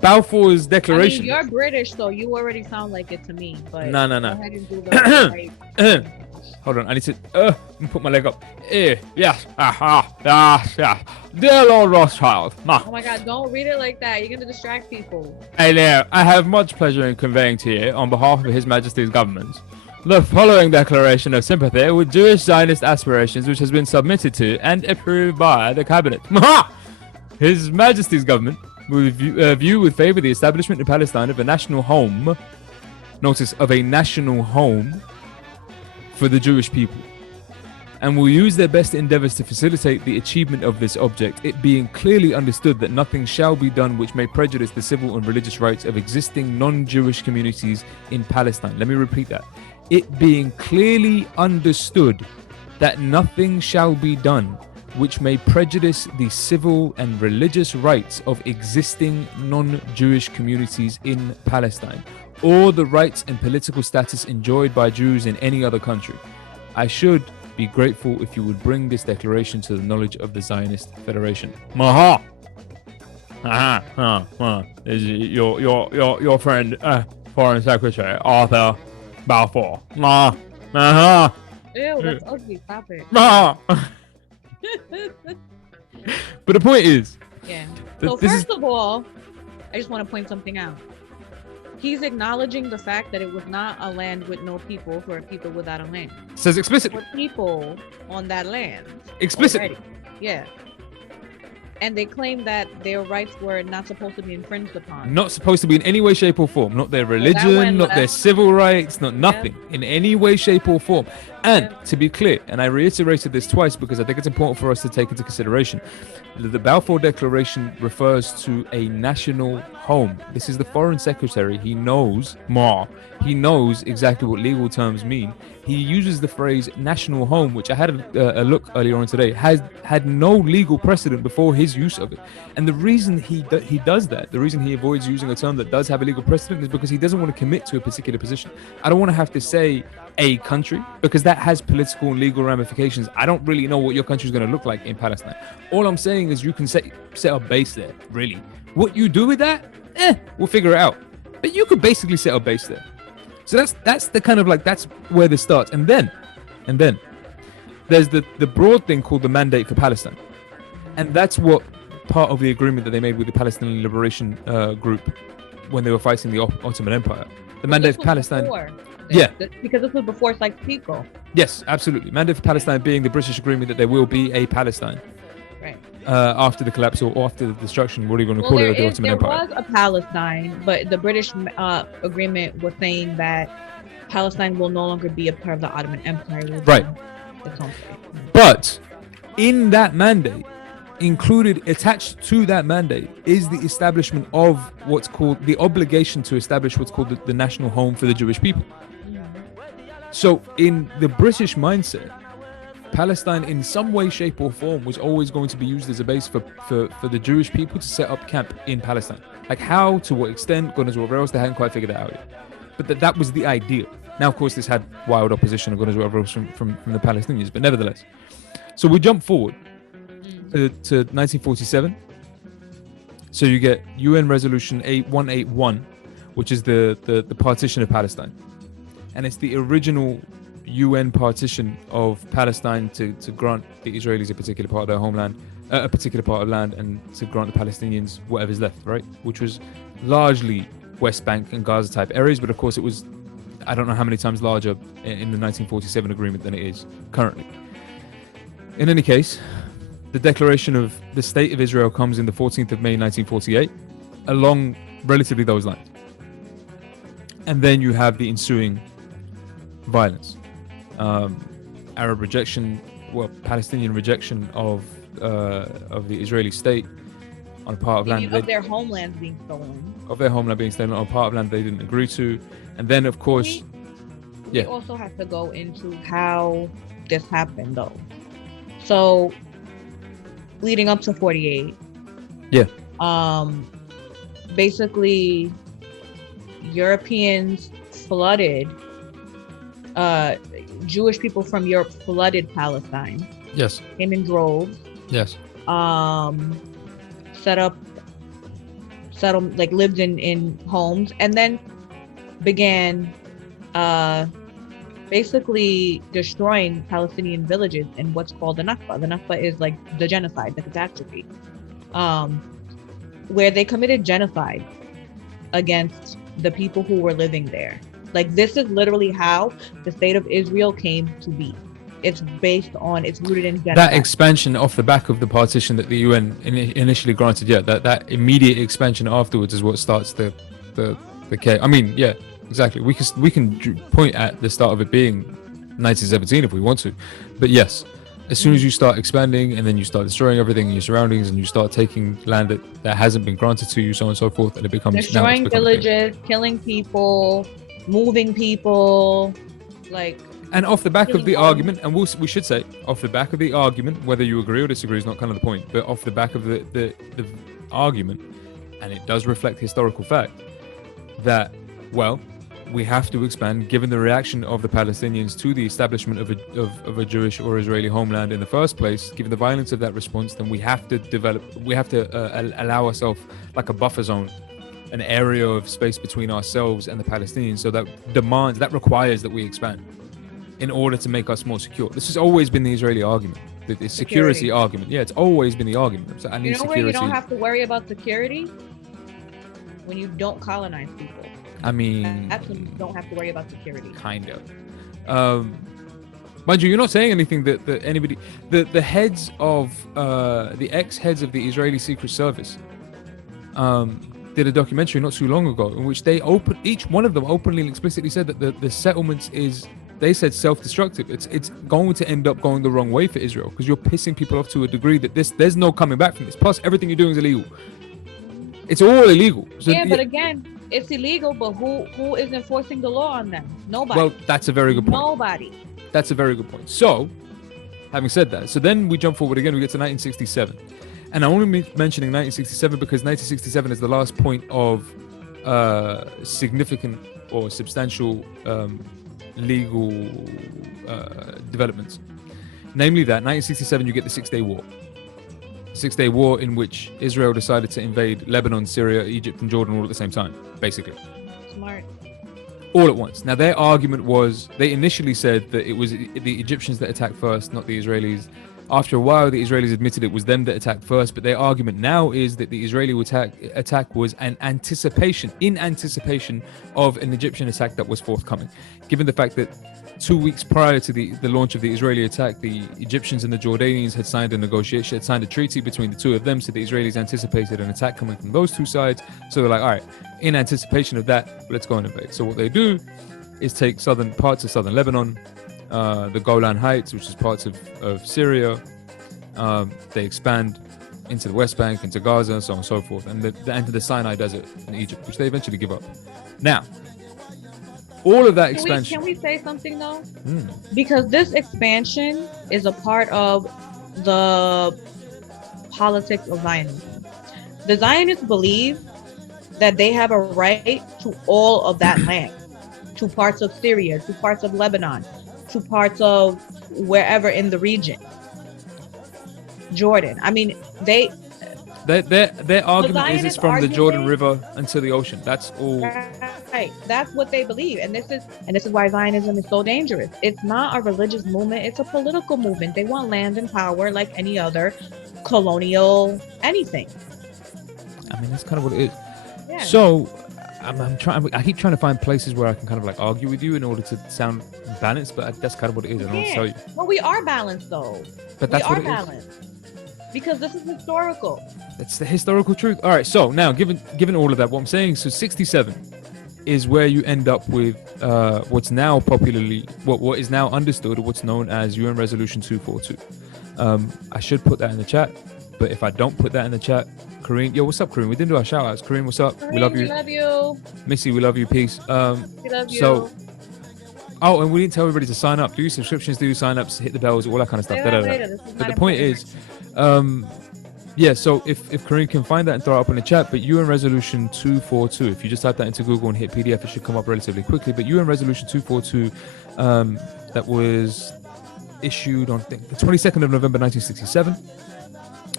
Balfour's Declaration? I mean, you're British, so you already sound like it to me. But no. Go ahead and do the Hold on, I need to put my leg up. Yes. Dear Lord Rothschild. Oh my God, don't read it like that. You're going to distract people. Hey there, I have much pleasure in conveying to you, on behalf of His Majesty's government, the following declaration of sympathy with Jewish Zionist aspirations, which has been submitted to and approved by the Cabinet. His Majesty's government will view with favor the establishment in Palestine of a national home. Notice, of a national home for the Jewish people, and will use their best endeavors to facilitate the achievement of this object, it being clearly understood that nothing shall be done which may prejudice the civil and religious rights of existing non-Jewish communities in Palestine. Let me repeat that. It being clearly understood that nothing shall be done which may prejudice the civil and religious rights of existing non-Jewish communities in Palestine, or the rights and political status enjoyed by Jews in any other country. I should be grateful if you would bring this declaration to the knowledge of the Zionist Federation. Maha! Is your friend, Foreign Secretary Arthur Balfour. Ew, that's ugly. Stop it. But the point is, Yeah. So first of all, I just want to point something out. He's acknowledging the fact that it was not a land with no people for a people without a land. says explicitly. For people on that land. Explicitly. Already. Yeah. And they claim that their rights were not supposed to be infringed upon. Not supposed to be in any way, shape, or form. Not their religion, not their civil rights, not nothing in any way, shape, or form. And to be clear, and I reiterated this twice because I think it's important for us to take into consideration, the Balfour Declaration refers to a national home. This is the Foreign Secretary. He knows He knows exactly what legal terms mean. He uses the phrase national home, which I had a look earlier on today, has had no legal precedent before his use of it. And the reason he does that, the reason he avoids using a term that does have a legal precedent, is because he doesn't want to commit to a particular position. I don't want to have to say a country, because that has political and legal ramifications. I don't really know what your country is going to look like in Palestine. All I'm saying is you can set a base there, really. What you do with that, we'll figure it out. But you could basically set a base there. So that's the kind of like, that's where this starts. And then there's the broad thing called the Mandate for Palestine. And that's what part of the agreement that they made with the Palestinian Liberation Group when they were fighting the Ottoman Empire. The Mandate for Palestine. Because this was before Sykes-Picot. Yes, absolutely. Mandate for Palestine being the British agreement that there will be a Palestine. Right. After the collapse or after the destruction, what are you going to call it, of the Ottoman Empire? There was a Palestine, but the British agreement was saying that Palestine will no longer be a part of the Ottoman Empire. Right. But in that mandate, attached to that mandate, is the establishment of what's called the obligation to establish what's called the national home for the Jewish people. So in the British mindset, Palestine in some way, shape or form was always going to be used as a base for the Jewish people to set up camp in Palestine. Like how, to what extent, God knows whatever else, they hadn't quite figured that out yet. But that was the idea. Now, of course, this had wild opposition of God knows whatever else from the Palestinians, but nevertheless. So we jump forward to 1947. So you get UN Resolution 181, which is the partition of Palestine. And it's the original UN partition of Palestine to grant the Israelis a particular part of their homeland, a particular part of land, and to grant the Palestinians whatever's left, right? Which was largely West Bank and Gaza type areas, but of course it was, I don't know how many times larger in the 1947 agreement than it is currently. In any case, the declaration of the State of Israel comes in the 14th of May 1948, along relatively those lines. And then you have the ensuing violence. Arab rejection, Palestinian rejection of the Israeli state on a part of land of their homeland being stolen. Of their homeland being stolen on a part of land they didn't agree to, and then of course, we also have to go into how this happened, though. So, leading up to 48. Basically, Europeans flooded. Jewish people from Europe flooded Palestine. Yes. Came in droves. Yes. Lived in homes, and then began basically destroying Palestinian villages in what's called the Nakba. The Nakba is like the genocide, the catastrophe, where they committed genocide against the people who were living there. Like, this is literally how the state of Israel came to be. It's rooted in genocide. That expansion off the back of the partition that the UN initially granted, that immediate expansion afterwards is what starts the chaos. I mean, yeah, exactly. We can point at the start of it being 1917 if we want to. But yes, as soon as you start expanding and then you start destroying everything in your surroundings and you start taking land that hasn't been granted to you, so on and so forth, and it becomes destroying villages, killing people, moving people, like. And off the back of the argument, and we should say, off the back of the argument, whether you agree or disagree is not kind of the point, but off the back of the argument, and it does reflect historical fact, that, well, we have to expand, given the reaction of the Palestinians to the establishment of a Jewish or Israeli homeland in the first place, given the violence of that response, then we have to allow ourselves like a buffer zone, an area of space between ourselves and the Palestinians, so that requires that we expand in order to make us more secure. This has always been the Israeli argument, the security argument. Yeah, it's always been the argument. So I need security. Where you don't have to worry about security? When you don't colonize people. I mean, that's when you don't have to worry about security. Kind of. Mind you, you're not saying anything that anybody, the heads of the ex-heads of the Israeli Secret Service did a documentary not too long ago in which each one of them openly and explicitly said that the settlements is, they said, self-destructive. It's going to end up going the wrong way for Israel because you're pissing people off to a degree that there's no coming back from this. Plus, everything you're doing is illegal. It's all illegal. So, but again, it's illegal, but who is enforcing the law on them? Nobody. Well, that's a very good point. Nobody. That's a very good point. So, having said that, so then we jump forward again, we get to 1967. And I'm only mentioning 1967 because 1967 is the last point of significant or substantial legal developments. Namely that 1967 you get the Six-Day War. Six-Day War in which Israel decided to invade Lebanon, Syria, Egypt and Jordan all at the same time, basically. Smart. All at once. Now their argument was, they initially said that it was the Egyptians that attacked first, not the Israelis. After a while, the Israelis admitted it was them that attacked first, but their argument now is that the Israeli attack was in anticipation of an Egyptian attack that was forthcoming. Given the fact that 2 weeks prior to the launch of the Israeli attack, the Egyptians and the Jordanians had signed a treaty between the two of them, so the Israelis anticipated an attack coming from those two sides. So they're like, all right, in anticipation of that, let's go and invade. So what they do is take parts of southern Lebanon, the Golan Heights, which is parts of Syria. They expand into the West Bank, into Gaza, and so on and so forth, and they enter the Sinai Desert in Egypt, which they eventually give up. Now, all of that expansion. Can we say something though? Because this expansion is a part of the politics of Zionism. The Zionists believe that they have a right to all of that land, to parts of Syria, to parts of Lebanon, to parts of wherever in the region. Jordan. I mean, their argument is from the Jordan River until the ocean. That's all. Right. That's what they believe, and this is why Zionism is so dangerous. It's not a religious movement; it's a political movement. They want land and power like any other colonial anything. I mean, that's kind of what it is. Yeah. So, I keep trying to find places where I can kind of like argue with you in order to sound balanced, but that's kind of what it is. I don't tell you. Well, we are balanced though. But that's what it is. Because this is historical. It's the historical truth. All right. So now, given all of that, what I'm saying, so 67 is where you end up with what's now popularly, what is now understood, or what's known as UN Resolution 242. I should put that in the chat, but if I don't put that in the chat, Kareem, yo, what's up, Kareem? We didn't do our shout outs. Kareem, what's up? Kareem, we love you. We love you. Missy, we love you. Peace. We love you. So, oh, and we didn't tell everybody to sign up. Do your subscriptions, do your sign ups, hit the bells, all that kind of stuff. But the point is, yeah, so if Kareem can find that and throw it up in the chat, but UN Resolution 242, if you just type that into Google and hit PDF, it should come up relatively quickly. But UN Resolution 242, that was issued on the 22nd of November 1967,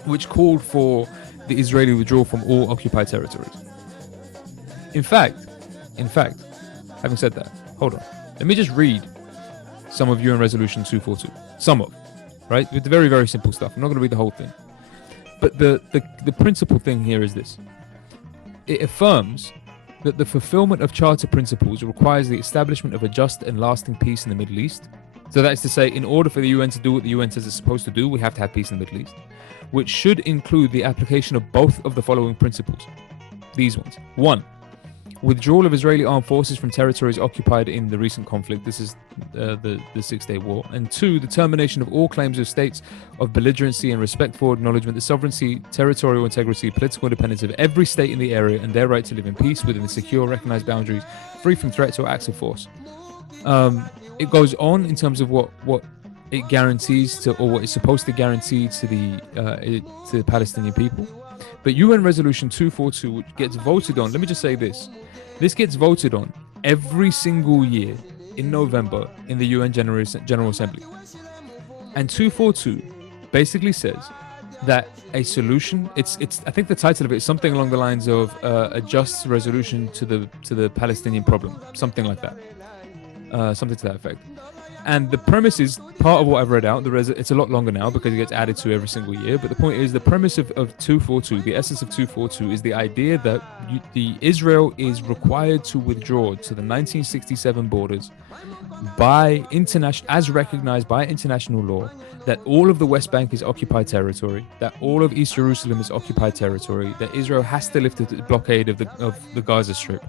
which called for the Israeli withdrawal from all occupied territories. In fact, having said that, hold on. Let me just read some of UN Resolution 242. Some of, right? With the very, very simple stuff. I'm not going to read the whole thing. But the principal thing here is this. It affirms that the fulfillment of charter principles requires the establishment of a just and lasting peace in the Middle East. So that is to say, in order for the UN to do what the UN says it's supposed to do, we have to have peace in the Middle East, which should include the application of both of the following principles. These ones. 1. withdrawal of Israeli armed forces from territories occupied in the recent conflict. This is the Six-Day War. And 2, the termination of all claims of states of belligerency and respect for acknowledgement, the sovereignty, territorial integrity, political independence of every state in the area and their right to live in peace within the secure, recognized boundaries, free from threats or acts of force. It goes on in terms of what it guarantees to, or what it's supposed to guarantee to the Palestinian people. But UN Resolution 242, which gets voted on, let me just say this. This gets voted on every single year in November in the UN General Assembly. And 242 basically says that a solution, it's I think the title of it is something along the lines of a just resolution to the Palestinian problem, something like that. Something to that effect. And the premise is part of what I've read out. It's a lot longer now because it gets added to every single year. But the point is, the premise of 242, the essence of 242, is the idea that Israel is required to withdraw to the 1967 borders as recognized by international law, that all of the West Bank is occupied territory, that all of East Jerusalem is occupied territory, that Israel has to lift the blockade of the Gaza Strip,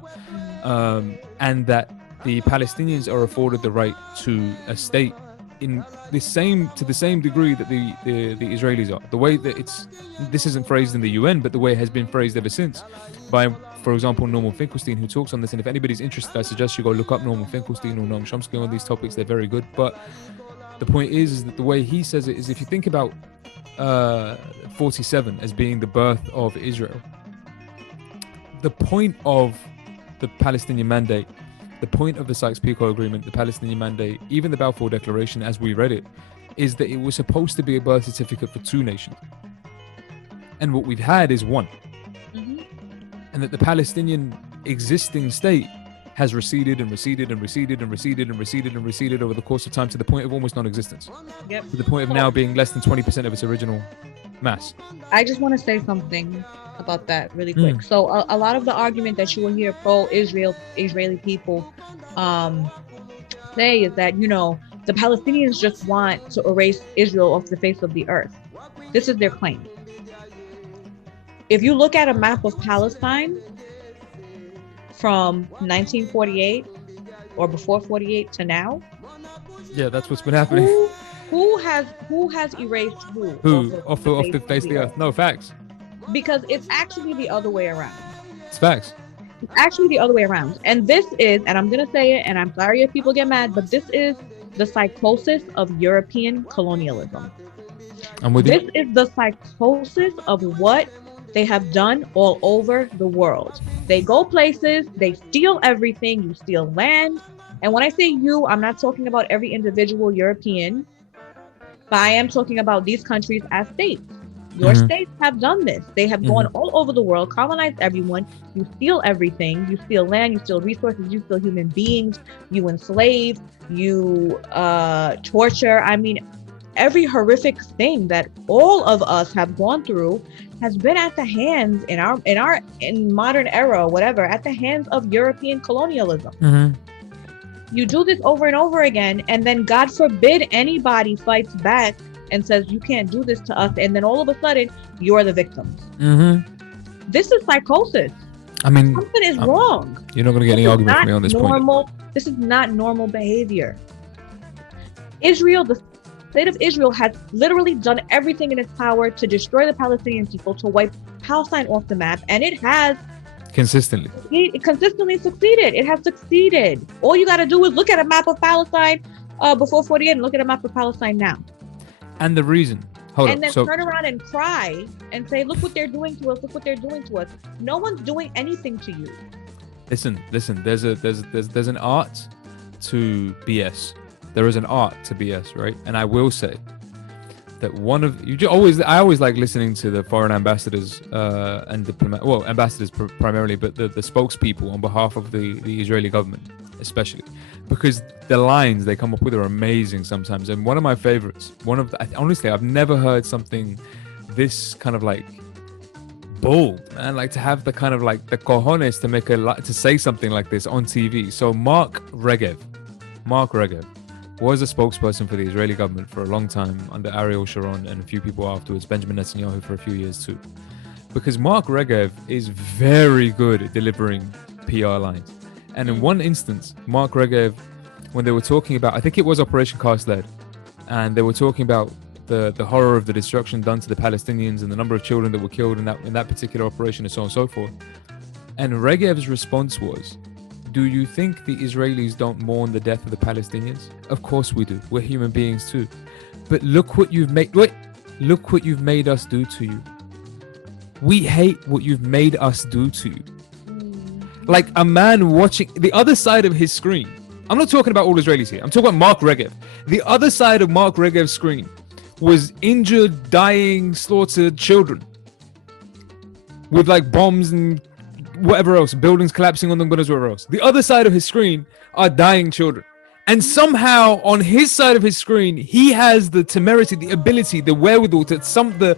and that the Palestinians are afforded the right to a state to the same degree that the Israelis are. The way that this isn't phrased in the UN, but the way it has been phrased ever since by, for example, Norman Finkelstein, who talks on this. And if anybody's interested, I suggest you go look up Norman Finkelstein or Noam Chomsky on these topics. They're very good. But the point is that the way he says it is, if you think about 47 as being the birth of Israel, the point of the Palestinian Mandate, the point of the Sykes-Picot Agreement, the Palestinian Mandate, even the Balfour Declaration, as we read it, is that it was supposed to be a birth certificate for two nations. And what we've had is one. Mm-hmm. And that the Palestinian existing state has receded and receded and receded and receded and receded and receded over the course of time to the point of almost non-existence. Yep. To the point of now being less than 20% of its original mass. I just want to say something about that really quick. So a lot of the argument that you will hear Israeli people say is that, the Palestinians just want to erase Israel off the face of the earth. This is their claim. If you look at a map of Palestine from 1948 or before 48 to now, yeah, that's what's been happening. Who has erased who? Off the face of the earth? No, facts. Because it's actually the other way around. It's facts. It's actually the other way around. And this is, and I'm going to say it, and I'm sorry if people get mad, but this is the psychosis of European colonialism. I'm with you. This is the psychosis of what they have done all over the world. They go places, they steal everything, you steal land. And when I say you, I'm not talking about every individual European, but I am talking about these countries as states. Your states have done this. They have gone all over the world, colonized everyone. You steal everything. You steal land, you steal resources, you steal human beings, you enslave, you torture. I mean, every horrific thing that all of us have gone through has been at the hands in modern era, whatever, at the hands of European colonialism. You do this over and over again, and then God forbid anybody fights back and says, you can't do this to us, and then all of a sudden you're the victims. This is psychosis. I mean, something is wrong. You're not going to get any argument from me on this point. This is not normal behavior. Israel, the state of Israel, has literally done everything in its power to destroy the Palestinian people, to wipe Palestine off the map, and it has consistently succeeded. It has succeeded. All you got to do is look at a map of Palestine before 48 and look at a map of Palestine now. And the reason, turn around and cry and say, look what they're doing to us. Look what they're doing to us. No one's doing anything to you. Listen. There's an art to BS. There is an art to BS, right? And I will say that I always like listening to the foreign ambassadors and ambassadors primarily, but the spokespeople on behalf of the Israeli government, especially, because the lines they come up with are amazing sometimes. And one of my favorites, honestly, I've never heard something this kind of like bold, man, like to have the kind of like the cojones to say something like this on TV. So Mark Regev was a spokesperson for the Israeli government for a long time under Ariel Sharon and a few people afterwards, Benjamin Netanyahu for a few years too. Because Mark Regev is very good at delivering PR lines. And in one instance, Mark Regev, when they were talking about, I think it was Operation Cast Lead, and they were talking about the horror of the destruction done to the Palestinians and the number of children that were killed in that particular operation and so on and so forth. And Regev's response was, do you think the Israelis don't mourn the death of the Palestinians? Of course we do. We're human beings too. But look what you've made us do to you. We hate what you've made us do to you. Like a man watching the other side of his screen. I'm not talking about all Israelis here. I'm talking about Mark Regev. The other side of Mark Regev's screen was injured, dying, slaughtered children with like bombs and whatever else, buildings collapsing on them, but as whatever else. The other side of his screen are dying children. And somehow on his side of his screen, he has the temerity, the ability, the wherewithal to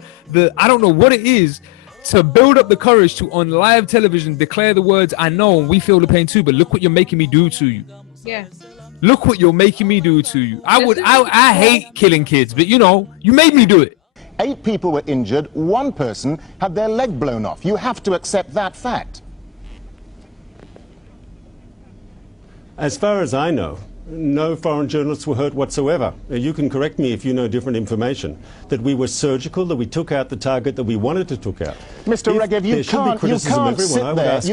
I don't know what it is, to build up the courage to on live television declare the words, I know and we feel the pain too, but look what you're making me do to you. Yeah. Look what you're making me do to you. I hate killing kids, but you made me do it. 8 people were injured, 1 person had their leg blown off. You have to accept that fact. As far as I know, no foreign journalists were hurt whatsoever. You can correct me if you know different information. That we were surgical, that we took out the target that we wanted to take out. Mr. Regev, you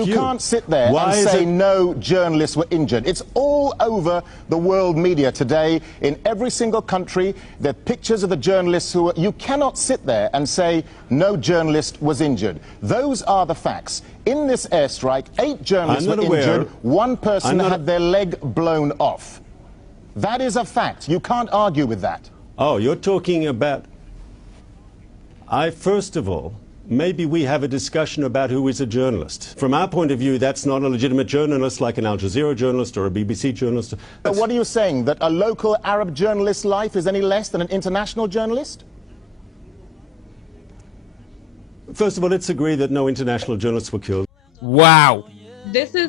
can't sit there and say no journalists were injured. It's all over the world media today, in every single country. There are pictures of the journalists who you cannot sit there and say no journalist was injured. Those are the facts. In this airstrike, 8 journalists were injured, 1 person had their leg blown off. That is a fact. You can't argue with that. Oh, you're talking about... First of all, maybe we have a discussion about who is a journalist. From our point of view, that's not a legitimate journalist like an Al Jazeera journalist or a BBC journalist. But what are you saying, that a local Arab journalist's life is any less than an international journalist? First of all, let's agree that no international journalists were killed. Wow. This is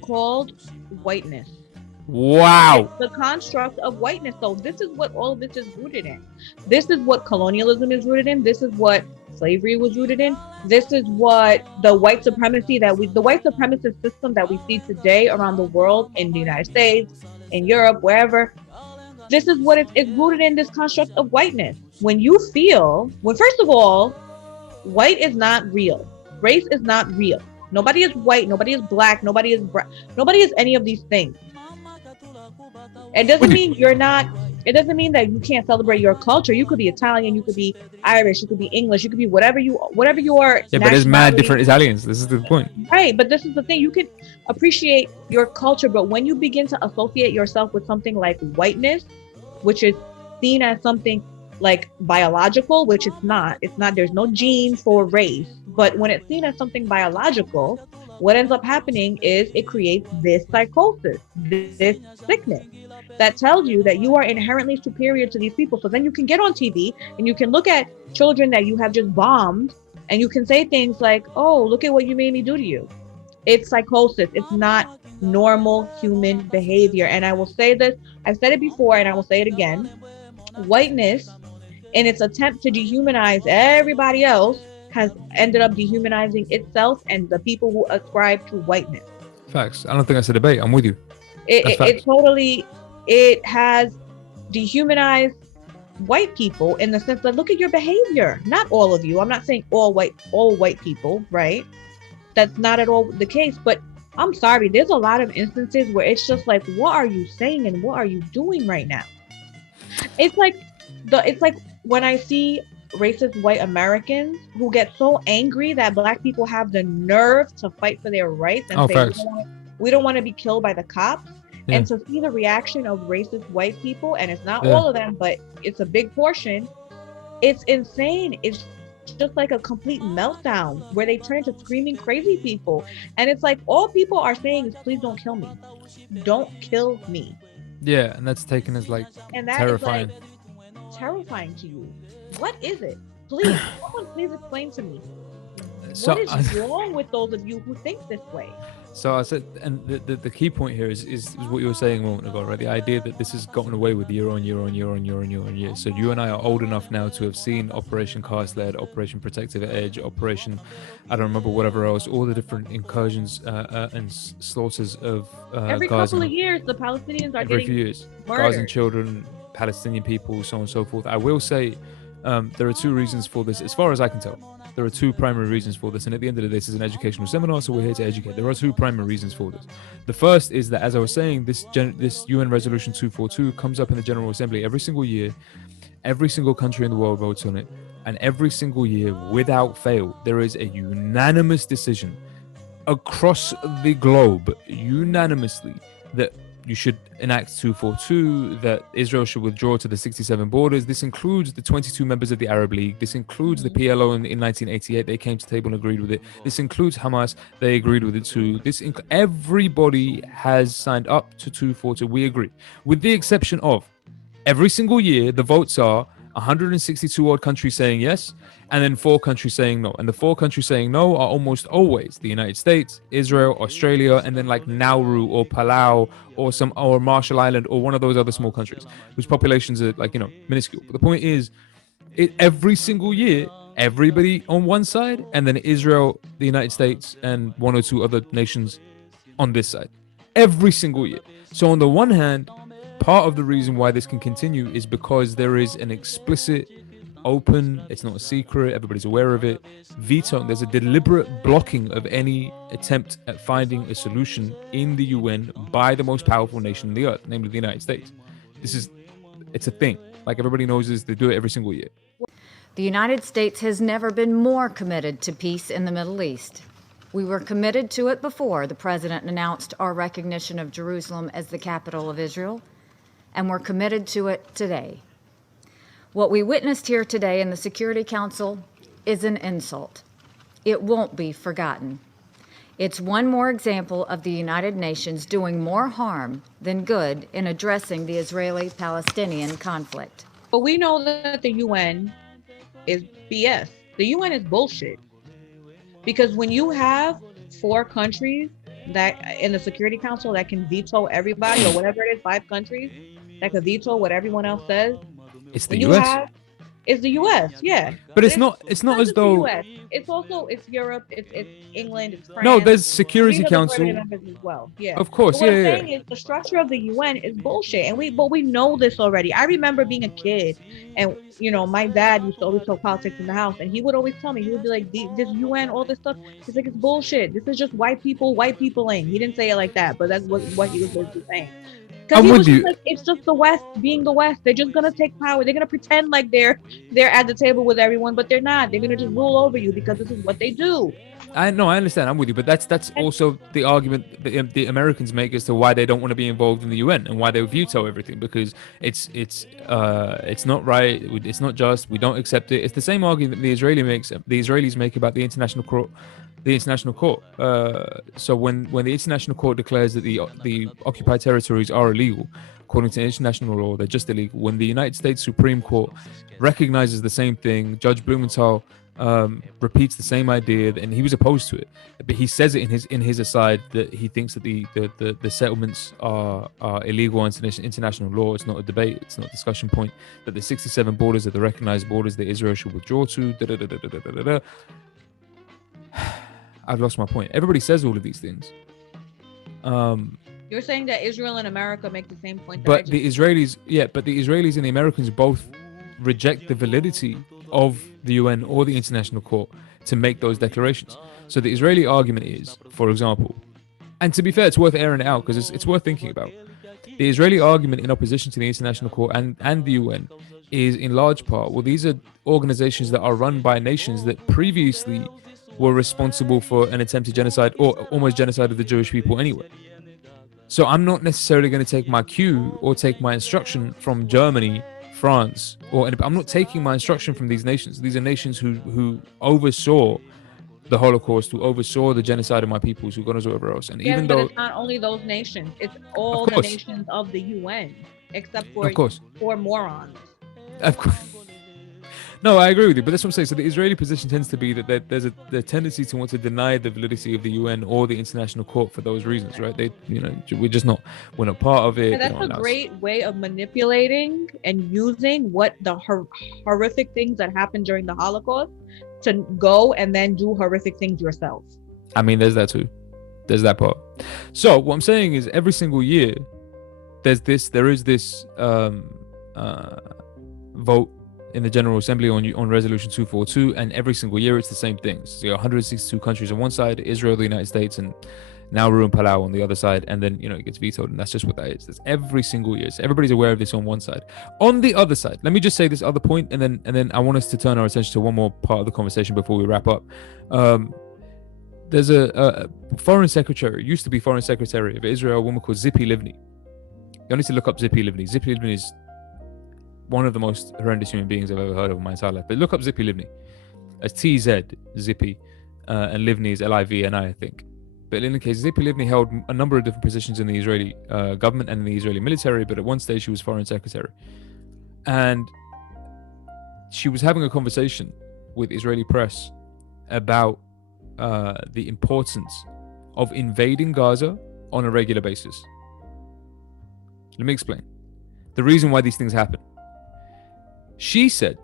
called whiteness. Wow. It's the construct of whiteness. So this is what all of this is rooted in. This is what colonialism is rooted in. This is what slavery was rooted in. This is what the white supremacy the white supremacist system that we see today around the world, in the United States, in Europe, wherever. This is what it's rooted in, this construct of whiteness. First of all, white is not real. Race is not real. Nobody is white. Nobody is black. Nobody is brown. Nobody is any of these things. It doesn't mean it doesn't mean that you can't celebrate your culture. You could be Italian, you could be Irish, you could be English, you could be whatever you are. Yeah, but there's mad different Italians. This is the point. Right, but this is the thing. You can appreciate your culture, but when you begin to associate yourself with something like whiteness, which is seen as something like biological, which it's not. There's no gene for race. But when it's seen as something biological, what ends up happening is it creates this psychosis, this sickness that tells you that you are inherently superior to these people. So then you can get on TV and you can look at children that you have just bombed and you can say things like, oh, look at what you made me do to you. It's psychosis. It's not normal human behavior. And I will say this, I've said it before and I will say it again. Whiteness, in its attempt to dehumanize everybody else, has ended up dehumanizing itself and the people who ascribe to whiteness. Facts. I don't think that's a debate. I'm with you. It has dehumanized white people in the sense that look at your behavior. Not all of you. I'm not saying all white people, right? That's not at all the case. But I'm sorry, there's a lot of instances where it's just like, what are you saying and what are you doing right now? It's like when I see racist white Americans who get so angry that black people have the nerve to fight for their rights and say we don't want to be killed by the cops. Yeah. And to see the reaction of racist white people, and it's not all of them, but it's a big portion, it's insane. It's just like a complete meltdown where they turn into screaming crazy people. And it's like all people are saying is, please don't kill me. Don't kill me. Yeah, and that's taken as like terrifying. Is like terrifying to you. What is it? Please, someone please explain to me. What is wrong with those of you who think this way? So I said, and the key point here is what you were saying a moment ago, right? The idea that this has gotten away with year on year on year on year on year on year. So you and I are old enough now to have seen Operation Cast Lead, Operation Protective Edge, Operation, I don't remember whatever else, all the different incursions and slaughters of every Gaza. couple of years, the Palestinians are Every few getting years, murdered. Gazan children, Palestinian people, so on and so forth. I will say there are two reasons for this, as far as I can tell. There are two primary reasons for this, and at the end of the day, this is an educational seminar, so we're here to educate. There are two primary reasons for this. The first is that, as I was saying, this UN Resolution 242 comes up in the General Assembly every single year. Every single country in the world votes on it, and every single year, without fail, there is a unanimous decision across the globe, unanimously, that you should enact 242, that Israel should withdraw to the 67 borders. This includes the 22 members of the Arab League. This includes the PLO in 1988. They came to the table and agreed with it. This includes Hamas. They agreed with it too. Everybody has signed up to 242. We agree. With the exception of every single year, the votes are 162 odd countries saying yes, and then 4 countries saying no. And the 4 countries saying no are almost always the United States, Israel, Australia, and then like Nauru or Palau or Marshall Island or one of those other small countries whose populations are like, minuscule. But the point is, every single year, everybody on one side, and then Israel, the United States, and 1 or 2 other nations on this side. Every single year. So on the one hand, part of the reason why this can continue is because there is an explicit, open, it's not a secret, everybody's aware of it, veto. There's a deliberate blocking of any attempt at finding a solution in the UN by the most powerful nation on the earth, namely the United States. It's a thing. Like everybody knows this, they do it every single year. The United States has never been more committed to peace in the Middle East. We were committed to it before the president announced our recognition of Jerusalem as the capital of Israel, and we're committed to it today. What we witnessed here today in the Security Council is an insult. It won't be forgotten. It's one more example of the United Nations doing more harm than good in addressing the Israeli-Palestinian conflict. But we know that the UN is BS. The UN is bullshit. Because when you have 4 countries that in the Security Council that can veto everybody, or whatever it is, 5 countries that can veto what everyone else says. It's the US. It's the US, yeah. But it's not as though US. It's Europe, it's England, it's France. No, there's Security Council members as well. Yeah. Of course, but what yeah. I'm saying is the structure of the UN is bullshit, and we know this already. I remember being a kid, and my dad used to always talk politics in the house, and he would always tell me, he would be like, this UN, all this stuff, he's like, it's bullshit. This is just white peopling. He didn't say it like that, but that's what he was basically saying. I'm with you. Like, it's just the West being the West. They're just gonna take power. They're gonna pretend like they're at the table with everyone, but they're not. They're gonna just rule over you because this is what they do. I understand. I'm with you, but that's also the argument that the Americans make as to why they don't want to be involved in the UN and why they veto everything, because it's not right. It's not just. We don't accept it. It's the same argument the Israelis make about the international court. So when the international court declares that the occupied territories are illegal, according to international law, they're just illegal. When the United States Supreme Court recognizes the same thing, Judge Blumenthal repeats the same idea, and he was opposed to it, but he says it in his aside that he thinks that the settlements are illegal under international law. It's not a debate, it's not a discussion point, that the 67 borders are the recognized borders that Israel should withdraw to. I've lost my point. Everybody says all of these things. You're saying that Israel and America make the same point. But the Israelis and the Americans both reject the validity of the UN or the International Court to make those declarations. So the Israeli argument is, for example, and to be fair, it's worth airing it out because it's worth thinking about. The Israeli argument in opposition to the International Court and the UN is in large part, well, these are organizations that are run by nations that previously were responsible for an attempted genocide or almost genocide of the Jewish people anyway. So I'm not necessarily going to take my cue or take my instruction from Germany, France, I'm not taking my instruction from these nations. These are nations who oversaw the Holocaust, who oversaw the genocide of my peoples, who got us wherever else. And yes, even but though it's not only those nations, it's all the nations of the UN, except for 4 morons. Of course. No, I agree with you, but that's what I'm saying. So the Israeli position tends to be that there's the tendency to want to deny the validity of the UN or the International Court for those reasons, right? We're not part of it. Yeah, that's a great way of manipulating and using what the horrific things that happened during the Holocaust to go and then do horrific things yourself. I mean, there's that too. There's that part. So what I'm saying is every single year, there is this vote in the General Assembly on Resolution 242, and every single year it's the same things. So you have 162 countries on one side, Israel, the United States, and Nauru and Palau on the other side, and then it gets vetoed, and that's just what that is. That's every single year. So everybody's aware of this on one side. On the other side, let me just say this other point, and then I want us to turn our attention to one more part of the conversation before we wrap up. There's a foreign secretary, used to be foreign secretary of Israel, a woman called Tzipi Livni. You need to look up Tzipi Livni. Tzipi Livni is one of the most horrendous human beings I've ever heard of in my entire life. But look up Tzipi Livni. It's TZ, Zippy, and Livni is Livni, I think. But in any case, Tzipi Livni held a number of different positions in the Israeli government and in the Israeli military, but at one stage she was foreign secretary. And she was having a conversation with Israeli press about the importance of invading Gaza on a regular basis. Let me explain. The reason why these things happen. She said,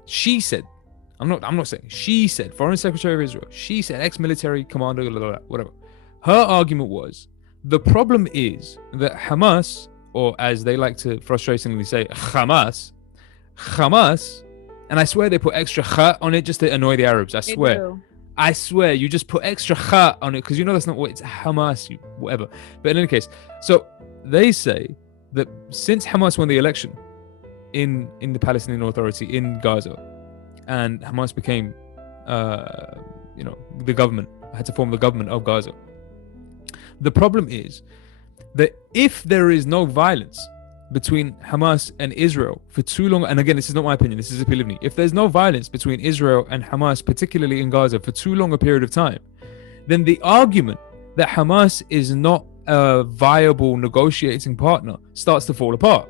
I'm not saying, she said, Foreign Secretary of Israel, she said, ex-military commander, blah, blah, blah, whatever. Her argument was, the problem is that Hamas, or as they like to frustratingly say, Hamas, and I swear they put extra kha on it just to annoy the Arabs, I swear, you just put extra kha on it, because that's not what it's Hamas, whatever. But in any case, so they say that since Hamas won the election in the Palestinian Authority in Gaza, and Hamas became, the government, had to form the government of Gaza. The problem is that if there is no violence between Hamas and Israel for too long, and again, this is not my opinion, this is Tzipi Livni, if there's no violence between Israel and Hamas, particularly in Gaza, for too long a period of time, then the argument that Hamas is not a viable negotiating partner starts to fall apart.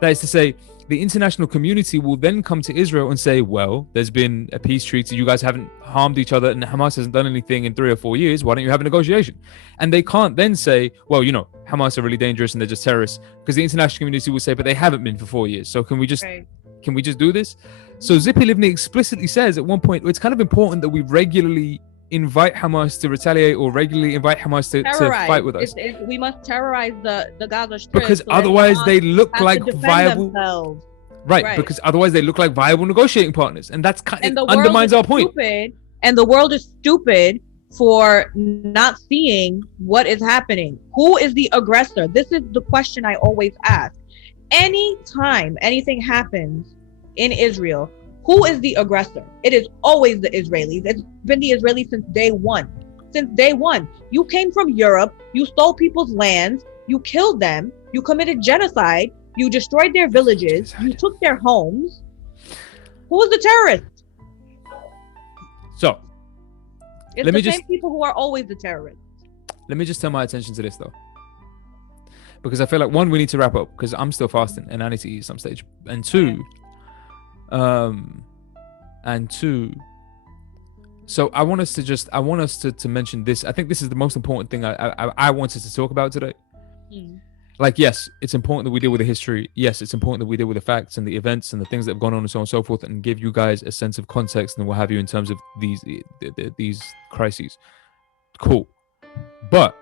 That is to say, the international community will then come to Israel and say, well, there's been a peace treaty, you guys haven't harmed each other, and Hamas hasn't done anything in 3 or 4 years, why don't you have a negotiation? And they can't then say, well, Hamas are really dangerous and they're just terrorists, because the international community will say, but they haven't been for 4 years, so can we just do this? So Tzipi Livni explicitly says at one point, it's kind of important that we regularly invite Hamas to retaliate, or regularly invite Hamas to fight with us. We must terrorize the Gaza Strip, because otherwise they look like viable. Right, because otherwise they look like viable negotiating partners, and that's kind of undermines our point. And the world is stupid for not seeing what is happening. Who is the aggressor? This is the question I always ask. Anytime anything happens in Israel, who is the aggressor? It is always the Israelis. It's been the Israelis since day one. Since day one. You came from Europe, you stole people's lands, you killed them, you committed genocide, you destroyed their villages, you took their homes. Who is the terrorist? So, it's the same people who are always the terrorists. Let me just turn my attention to this though. Because I feel like, one, we need to wrap up, because I'm still fasting and I need to eat at some stage. And two, so I want us to mention this. I think this is the most important thing I wanted to talk about today. Like, yes, it's important that we deal with the history. Yes, it's important that we deal with the facts and the events and the things that have gone on and so on and so forth, and give you guys a sense of context and what have you in terms of these crises. Cool. But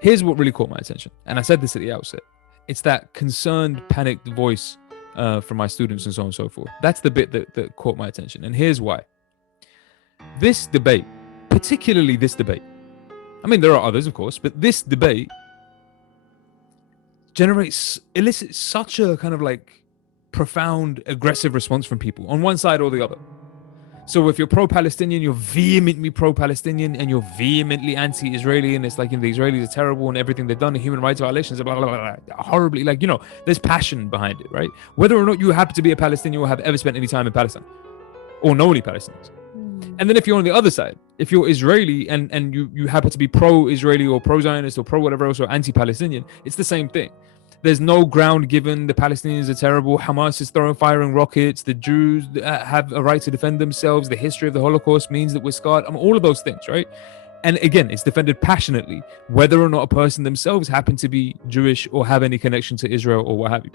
here's what really caught my attention. And I said this at the outset. It's that concerned, panicked voice from my students and so on and so forth. That's the bit that caught my attention. And here's why. This debate, particularly this debate, I mean, there are others, of course, but this debate elicits such a kind of like profound, aggressive response from people on one side or the other. So if you're pro-Palestinian, you're vehemently pro-Palestinian and you're vehemently anti-Israeli, and it's like, the Israelis are terrible and everything they've done, the human rights violations, blah, blah, blah, blah, horribly, like, there's passion behind it, right? Whether or not you happen to be a Palestinian or have ever spent any time in Palestine or know any Palestinians. And then if you're on the other side, if you're Israeli and you happen to be pro-Israeli or pro-Zionist or pro-whatever else or anti-Palestinian, it's the same thing. there's no ground given. The Palestinians are terrible. Hamas is firing rockets. The Jews have a right to defend themselves. The history of the Holocaust means that we're scarred. I mean, all of those things, right? And again, it's defended passionately, whether or not a person themselves happen to be Jewish or have any connection to Israel or what have you.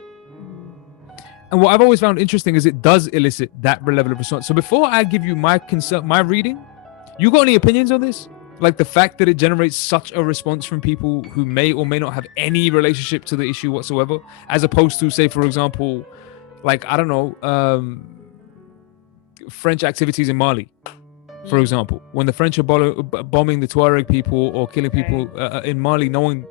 And what I've always found interesting is it does elicit that level of response. So before I give you my reading, you got any opinions on this? Like the fact that it generates such a response from people who may or may not have any relationship to the issue whatsoever, as opposed to, say, for example, like, I don't know, French activities in Mali, for example. When the French are bombing the Tuareg people or killing people in Mali, no one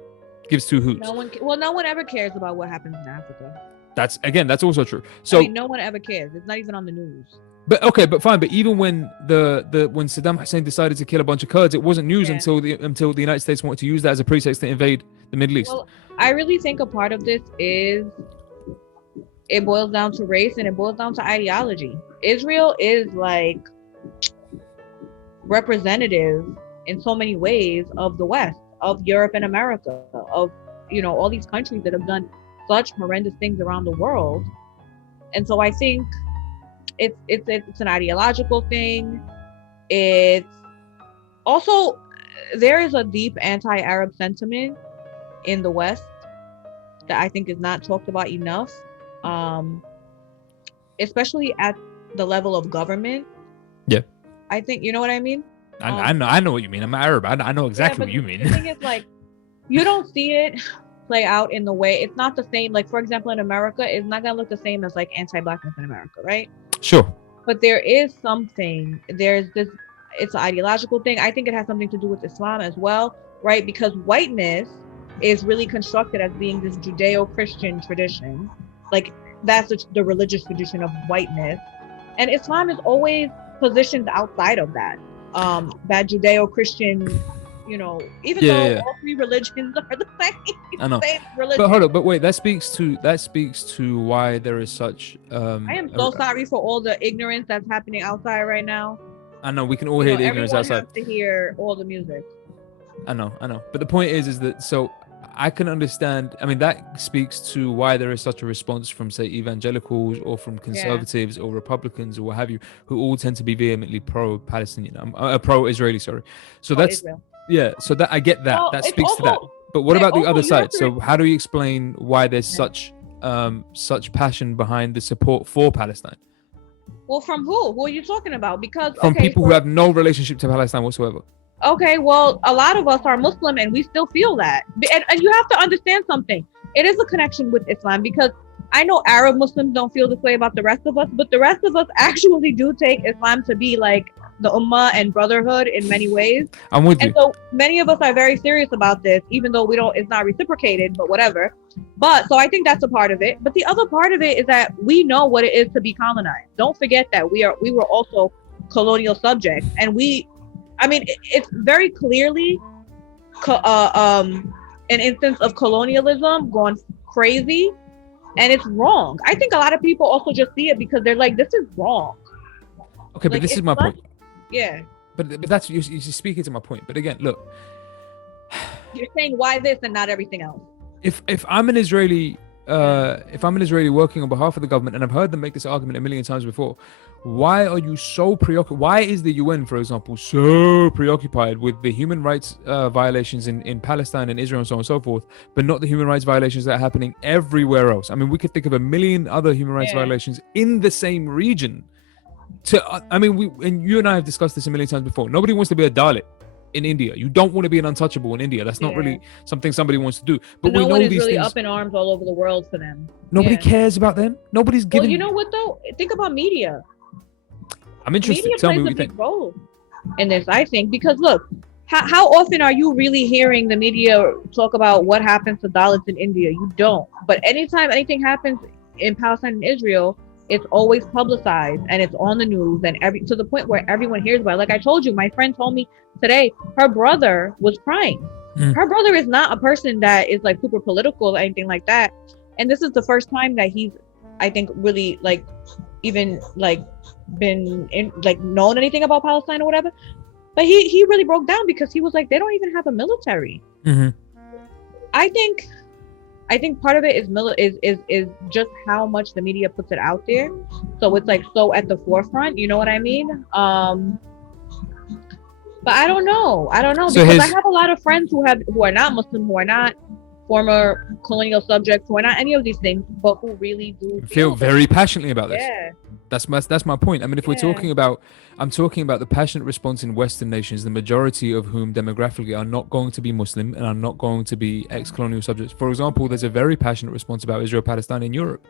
gives two hoots. No one ever cares about what happens in Africa. That's also true. So I mean, no one ever cares. It's not even on the news. But okay, but fine. But even when when Saddam Hussein decided to kill a bunch of Kurds, it wasn't news until the United States wanted to use that as a pretext to invade the Middle East. Well, I really think a part of this is it boils down to race and it boils down to ideology. Israel is like representative in so many ways of the West, of Europe and America, of all these countries that have done such horrendous things around the world. And so I think it's an ideological thing. It's also, there is a deep anti-Arab sentiment in the West that I think is not talked about enough, especially at the level of government. Yeah, I think, you know what I mean? I know what you mean. I'm Arab. I know exactly what you mean. The thing is, like, you don't see it play out in the way, it's not the same. Like, for example, in America, it's not gonna look the same as like anti-blackness in America, right? Sure. But there is something, it's an ideological thing. I think it has something to do with Islam as well, right? Because whiteness is really constructed as being this Judeo-Christian tradition. Like, that's the religious tradition of whiteness. And Islam is always positioned outside of that. That Judeo-Christian, even though all three religions are the same. I know. Same religion. But hold up, but wait, that speaks to why there is such I am so sorry for all the ignorance that's happening outside right now. I know, we can all hear the ignorance outside. Everyone has to hear all the music. I know. But the point is that, so I can understand, I mean, that speaks to why there is such a response from, say, evangelicals or from conservatives or Republicans or what have you, who all tend to be vehemently pro-Palestinian, pro-Israeli, sorry. So that's, Israel. Yeah, so that I get that. Well, that speaks also, to that. But what about the other side? to So how do you explain why there's such passion behind the support for Palestine? Well, from who? Who are you talking about? Because From people who have no relationship to Palestine whatsoever. Okay, well, a lot of us are Muslim and we still feel that. And you have to understand something. It is a connection with Islam, because I know Arab Muslims don't feel this way about the rest of us, but the rest of us actually do take Islam to be like the ummah and brotherhood in many ways. I'm with you. And so many of us are very serious about this, even though it's not reciprocated, but whatever. But so I think that's a part of it. But the other part of it is that we know what it is to be colonized. Don't forget that we were also colonial subjects, and it's very clearly an instance of colonialism gone crazy, and it's wrong. I think a lot of people also just see it because they're like, this is wrong. Okay, but this is my point. Yeah. But that's you're speaking to my point. But again, look, you're saying why this and not everything else. If I'm an Israeli working on behalf of the government, and I've heard them make this argument a million times before, why are you so preoccupied? Why is the UN, for example, so preoccupied with the human rights violations in Palestine and Israel and so on and so forth, but not the human rights violations that are happening everywhere else? I mean, we could think of a million other human rights violations in the same region. You and I have discussed this a million times before. Nobody wants to be a Dalit in India. You don't want to be an untouchable in India. That's not really something somebody wants to do. But no we know one is these really things. Up in arms all over the world for them. Nobody cares about them. Nobody's giving. Well, you know what though? Think about media. I'm interested. Media Tell me plays what a you big think. role in this, I think, because look, how often are you really hearing the media talk about what happens to Dalits in India? You don't. But anytime anything happens in Palestine and Israel, it's always publicized and it's on the news and to the point where everyone hears about it. Like I told you, my friend told me today, her brother was crying. Her brother is not a person that is like super political or anything like that. And this is the first time that he's, I think, really like even like been in, like known anything about Palestine or whatever. But he really broke down because he was like, they don't even have a military. Mm-hmm. I think I think part of it is just how much the media puts it out there. So it's like so at the forefront, you know what I mean? But I don't know So because I have a lot of friends who are not Muslim, who are not former colonial subjects, who are not any of these things, but who really do feel very passionately about this. Yeah. That's my point. I mean, if we're talking about, I'm talking about the passionate response in Western nations, the majority of whom demographically are not going to be Muslim and are not going to be ex-colonial subjects. For example, there's a very passionate response about Israel-Palestine in Europe.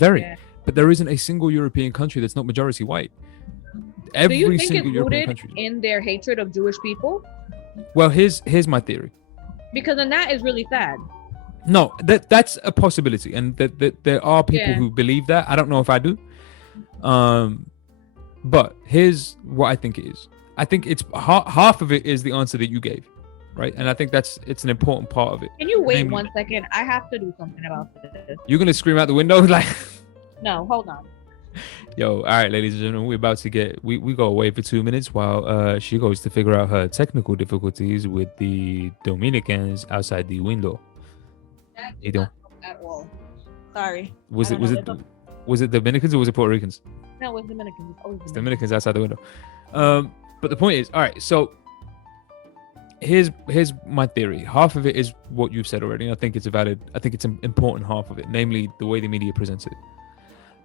But there isn't a single European country that's not majority white. Do you think it's rooted in their hatred of Jewish people? Well, here's my theory. Because then that is really sad. No, that's a possibility, and that there are people who believe that. I don't know if I do. But here's what I think it is. I think it's half of it is the answer that you gave, right? And I think it's an important part of it. Can you wait 1 second? I have to do something about this. You're gonna scream out the window like? No, hold on. Yo, all right, ladies and gentlemen, we're about to get we go away for 2 minutes while she goes to figure out her technical difficulties with the Dominicans outside the window. You don't at all. Sorry. Was it Dominicans or was it Puerto Ricans? No, it was Dominicans. It's Dominicans outside the window. But the point is, all right, so here's my theory. Half of it is what you've said already. I think it's an important half of it, namely the way the media presents it.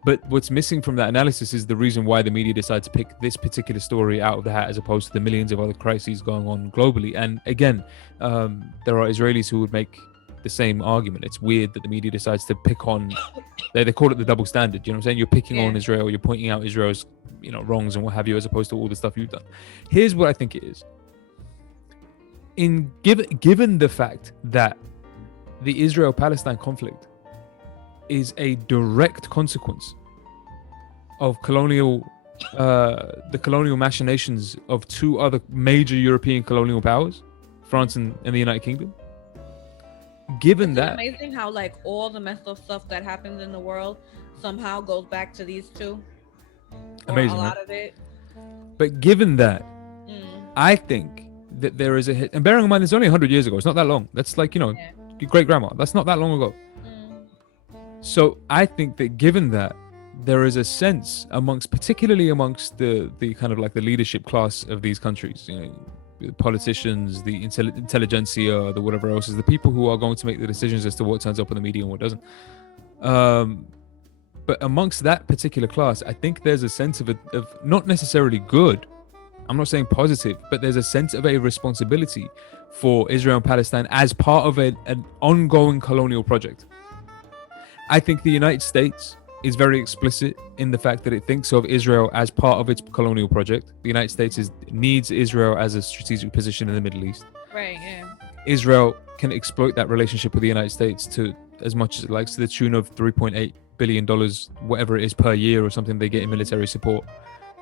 But what's missing from that analysis is the reason why the media decide to pick this particular story out of the hat as opposed to the millions of other crises going on globally. And again, there are Israelis who would make the same argument. It's weird that the media decides to pick on, they call it the double standard. You know what I'm saying? You're picking on Israel, you're pointing out Israel's, wrongs and what have you, as opposed to all the stuff you've done. Here's what I think it is. Given the fact that the Israel-Palestine conflict is a direct consequence of the colonial machinations of two other major European colonial powers, France and the United Kingdom. Given that, amazing how like all the messed up stuff that happens in the world somehow goes back to these two. Amazing, a lot right? of it. But given that, I think that there is a hit, and bearing in mind it's only 100 years ago. It's not that long. That's like your great grandma. That's not that long ago. So I think that given that, there is a sense particularly amongst the kind of like the leadership class of these countries, the politicians, the intelligentsia, the whatever else, is the people who are going to make the decisions as to what turns up on the media and what doesn't. But amongst that particular class, I think there's a sense of not necessarily good. I'm not saying positive, but there's a sense of a responsibility for Israel and Palestine as part of an ongoing colonial project. I think the United States is very explicit in the fact that it thinks of Israel as part of its colonial project. The United States needs Israel as a strategic position in the Middle East. Right, yeah. Israel can exploit that relationship with the United States to as much as it likes, to the tune of $3.8 billion, whatever it is per year or something they get in military support.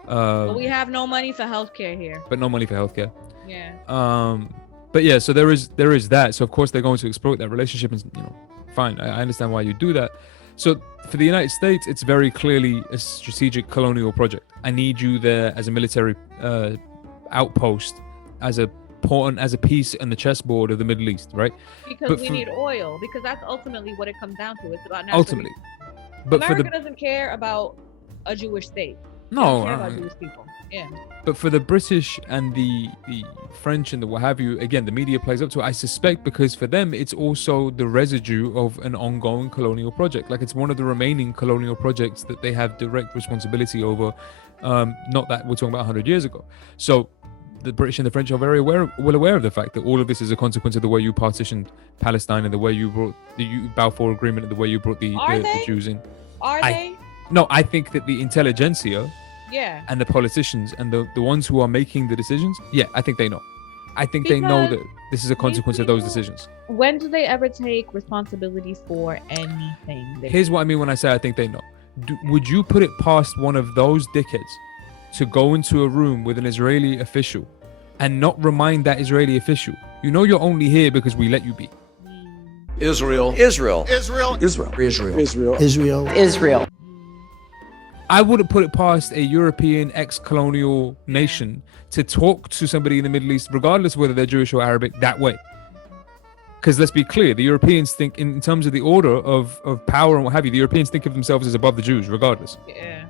But we have no money for healthcare here. But no money for healthcare. Yeah. But yeah, so there is that. So of course they're going to exploit that relationship, and fine. I understand why you do that. So for the United States, it's very clearly a strategic colonial project. I need you there as a military outpost, as a piece in the chessboard of the Middle East, right? Because we need oil. Because that's ultimately what it comes down to. It's about ultimately. But America doesn't care about a Jewish state. No, about Jewish people. Yeah. But for the British and the French and the what have you, again, the media plays up to it, I suspect, because for them, it's also the residue of an ongoing colonial project. Like, it's one of the remaining colonial projects that they have direct responsibility over. Not that we're talking about 100 years ago. So the British and the French are very well aware of the fact that all of this is a consequence of the way you partitioned Palestine and the way you brought the Balfour Agreement and the way you brought the Jews in. Are they? No, I think that the intelligentsia and the politicians and the ones who are making the decisions, I think they know. I think they know that this is a consequence of those decisions. When do they ever take responsibility for anything? Here's what I mean when I say I think they know. Would you put it past one of those dickheads to go into a room with an Israeli official and not remind that Israeli official, you're only here because we let you be? Israel. I wouldn't put it past a European ex-colonial nation to talk to somebody in the Middle East, regardless of whether they're Jewish or Arabic, that way. Because let's be clear, the Europeans think in terms of the order of power and what have you, the Europeans think of themselves as above the Jews, regardless. Yeah.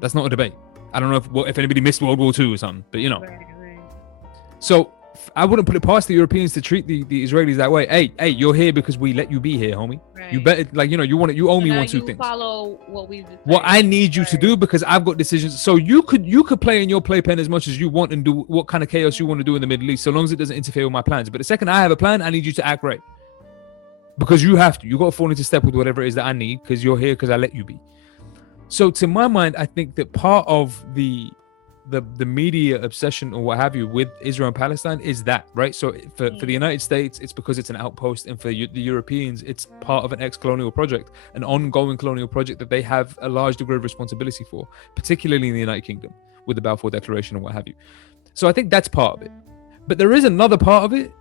That's not a debate. I don't know if anybody missed World War II or something, but you know. Right. So I wouldn't put it past the Europeans to treat the Israelis that way. Hey, you're here because we let you be here, homie. Right. You better, like, you know, you owe me one, two things. Follow what we. What I need you to do, because I've got decisions. So you could play in your playpen as much as you want and do what kind of chaos you want to do in the Middle East, so long as it doesn't interfere with my plans. But the second I have a plan, I need you to act right, because you have to. You got to fall into step with whatever it is that I need, because you're here because I let you be. So to my mind, I think that part of the media obsession or what have you with Israel and Palestine is that, right? So for the United States, it's because it's an outpost, and for the Europeans, it's part of an ex-colonial project, an ongoing colonial project that they have a large degree of responsibility for, particularly in the United Kingdom with the Balfour Declaration and what have you. So I think that's part of it. But there is another part of it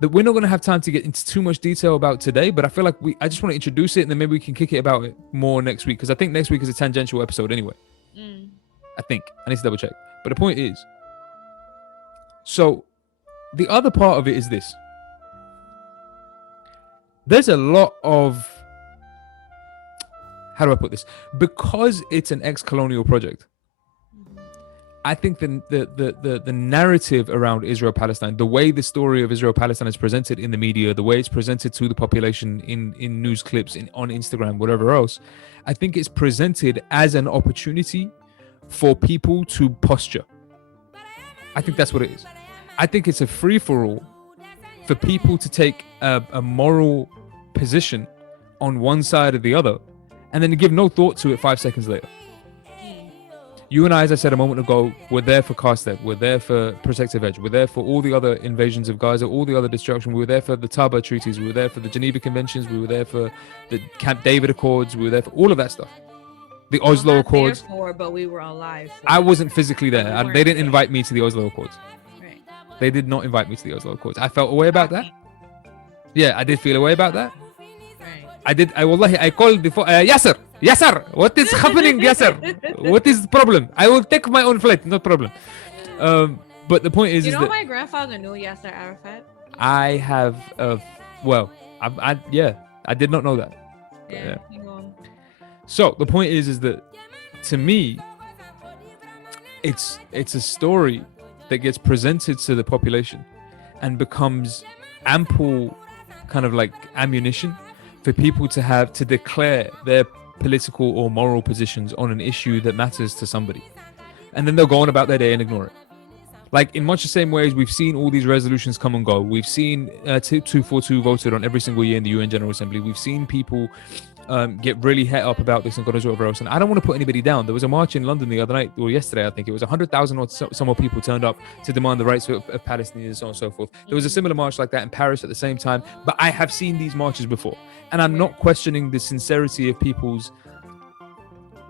that we're not going to have time to get into too much detail about today, but I feel like I just want to introduce it, and then maybe we can kick it about it more next week, because I think next week is a tangential episode anyway. I think. I need to double check. But the point is, so the other part of it is this. There's a lot of, how do I put this? Because it's an ex-colonial project, I think the narrative around Israel-Palestine, the way the story of Israel-Palestine is presented in the media, the way it's presented to the population in news clips, on Instagram, whatever else, I think it's presented as an opportunity for people to posture. I think that's what it is. I think it's a free-for-all for people to take a moral position on one side or the other, and then to give no thought to it 5 seconds later. You and I, as I said a moment ago, we're there for Kastev, we're there for Protective Edge, we're there for all the other invasions of Gaza, all the other destruction, we were there for the Taba treaties, we were there for the Geneva Conventions, we were there for the Camp David Accords, we were there for all of that stuff. The Oslo Accords. But we were alive. So I wasn't physically there. They didn't invite me to the Oslo Accords. Right. They did not invite me to the Oslo Accords. I felt a way about that. Yeah, I did feel a way about that. Right. I called before. Yasser, what is happening, Yasser? What is the problem? I will take my own flight, no problem. But the point is, my grandfather knew Yasser Arafat? I have, I did not know that. Yeah. So the point is that to me, it's a story that gets presented to the population and becomes ample kind of like ammunition for people to declare their political or moral positions on an issue that matters to somebody. And then they'll go on about their day and ignore it. Like in much the same way as we've seen all these resolutions come and go. We've seen 242 voted on every single year in the UN General Assembly. We've seen people get really het up about this and God knows whatever else. And I don't want to put anybody down. There was a march in London the other night, or yesterday, I think it was 100,000 or some more people turned up to demand the rights of Palestinians and so on and so forth. There was a similar march like that in Paris at the same time, but I have seen these marches before. And I'm not questioning the sincerity of people's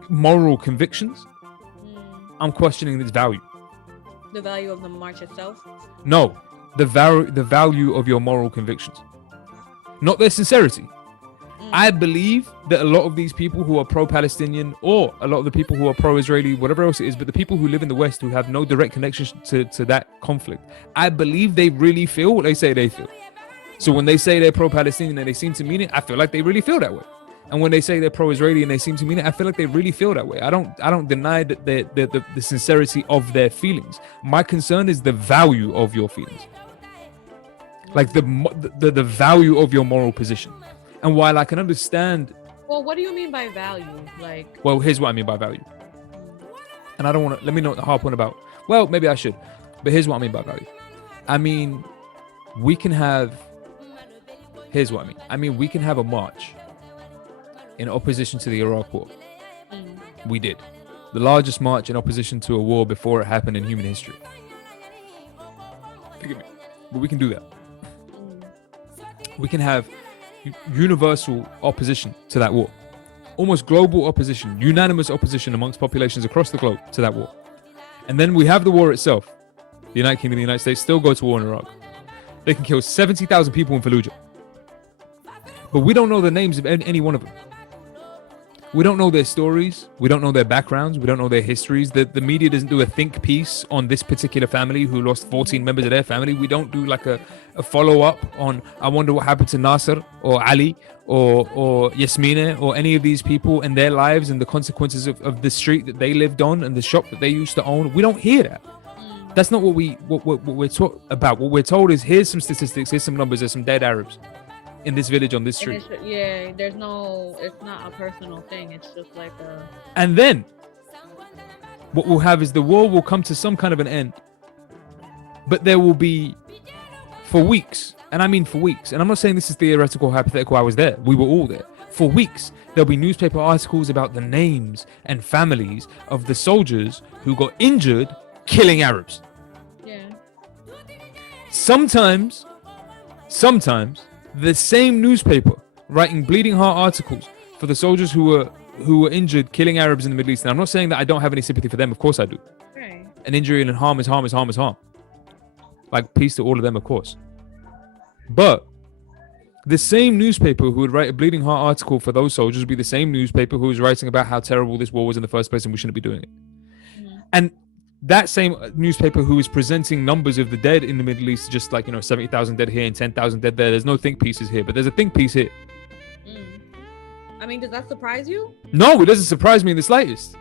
moral convictions. I'm questioning its value. The value of the march itself? No, the value of your moral convictions, not their sincerity. I believe that a lot of these people who are pro-Palestinian, or a lot of the people who are pro-Israeli, whatever else it is, but the people who live in the West who have no direct connection to that conflict, I believe they really feel what they say they feel. So when they say they're pro-Palestinian and they seem to mean it, I feel like they really feel that way. And when they say they're pro-Israeli and they seem to mean it, I feel like they really feel that way. I don't deny that the sincerity of their feelings. My concern is the value of your feelings, like the value of your moral position. And while I can understand, well, what do you mean by value? Well, here's what I mean by value. And I don't want to, let me not harp on about, well, maybe I should, but here's what I mean by value. I mean, we can have, here's what I mean. I mean, we can have a march in opposition to the Iraq War. We did. The largest march in opposition to a war before it happened in human history. Forgive me. But we can do that. We can have universal opposition to that war. Almost global opposition, unanimous opposition amongst populations across the globe to that war. And then we have the war itself. The United Kingdom and the United States still go to war in Iraq. They can kill 70,000 people in Fallujah. But we don't know the names of any one of them. We don't know their stories. We don't know their backgrounds. We don't know their histories. The media doesn't do a think piece on this particular family who lost 14 members of their family. We don't do like a follow-up on, I wonder what happened to Nasser or Ali or Yasmina or any of these people and their lives and the consequences of the street that they lived on and the shop that they used to own. We don't hear that. That's not what we're taught about. What we're told is, here's some statistics, here's some numbers, there's some dead Arabs in this village on this street. There's no, it's not a personal thing. It's just like a. And then what we'll have is the war will come to some kind of an end, but there will be, for weeks, and I mean for weeks, and I'm not saying this is theoretical, hypothetical, I was there, we were all there. For weeks, there'll be newspaper articles about the names and families of the soldiers who got injured killing Arabs. Yeah. Sometimes the same newspaper writing bleeding heart articles for the soldiers who were injured killing Arabs in the Middle East. And I'm not saying that I don't have any sympathy for them. Of course I do. Right. An injury and harm is harm is harm is harm. Like, peace to all of them, of course. But the same newspaper who would write a bleeding heart article for those soldiers would be the same newspaper who was writing about how terrible this war was in the first place and we shouldn't be doing it. And that same newspaper who is presenting numbers of the dead in the Middle East, just like, 70,000 dead here and 10,000 dead there. There's no think pieces here, but there's a think piece here. I mean, does that surprise you? No, it doesn't surprise me in the slightest.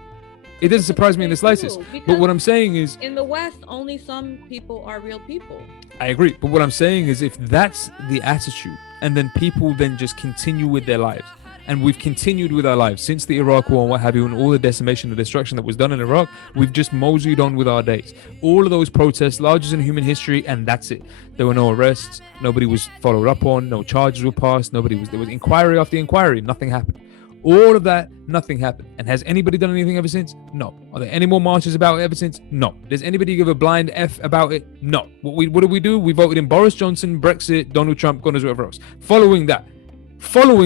It doesn't surprise me in the slightest. But what I'm saying is, in the West, only some people are real people. I agree. But what I'm saying is, if that's the attitude, and then people then just continue with their lives, and we've continued with our lives since the Iraq War and what have you, and all the decimation and destruction that was done in Iraq, we've just moseyed on with our days. All of those protests, largest in human history, and that's it. There were no arrests, nobody was followed up on, no charges were passed, there was inquiry after inquiry, nothing happened. All of that, nothing happened. And has anybody done anything ever since? No. Are there any more marches about it ever since? No. Does anybody give a blind F about it? No. What did we do? We voted in Boris Johnson, Brexit, Donald Trump, God knows whatever else. Following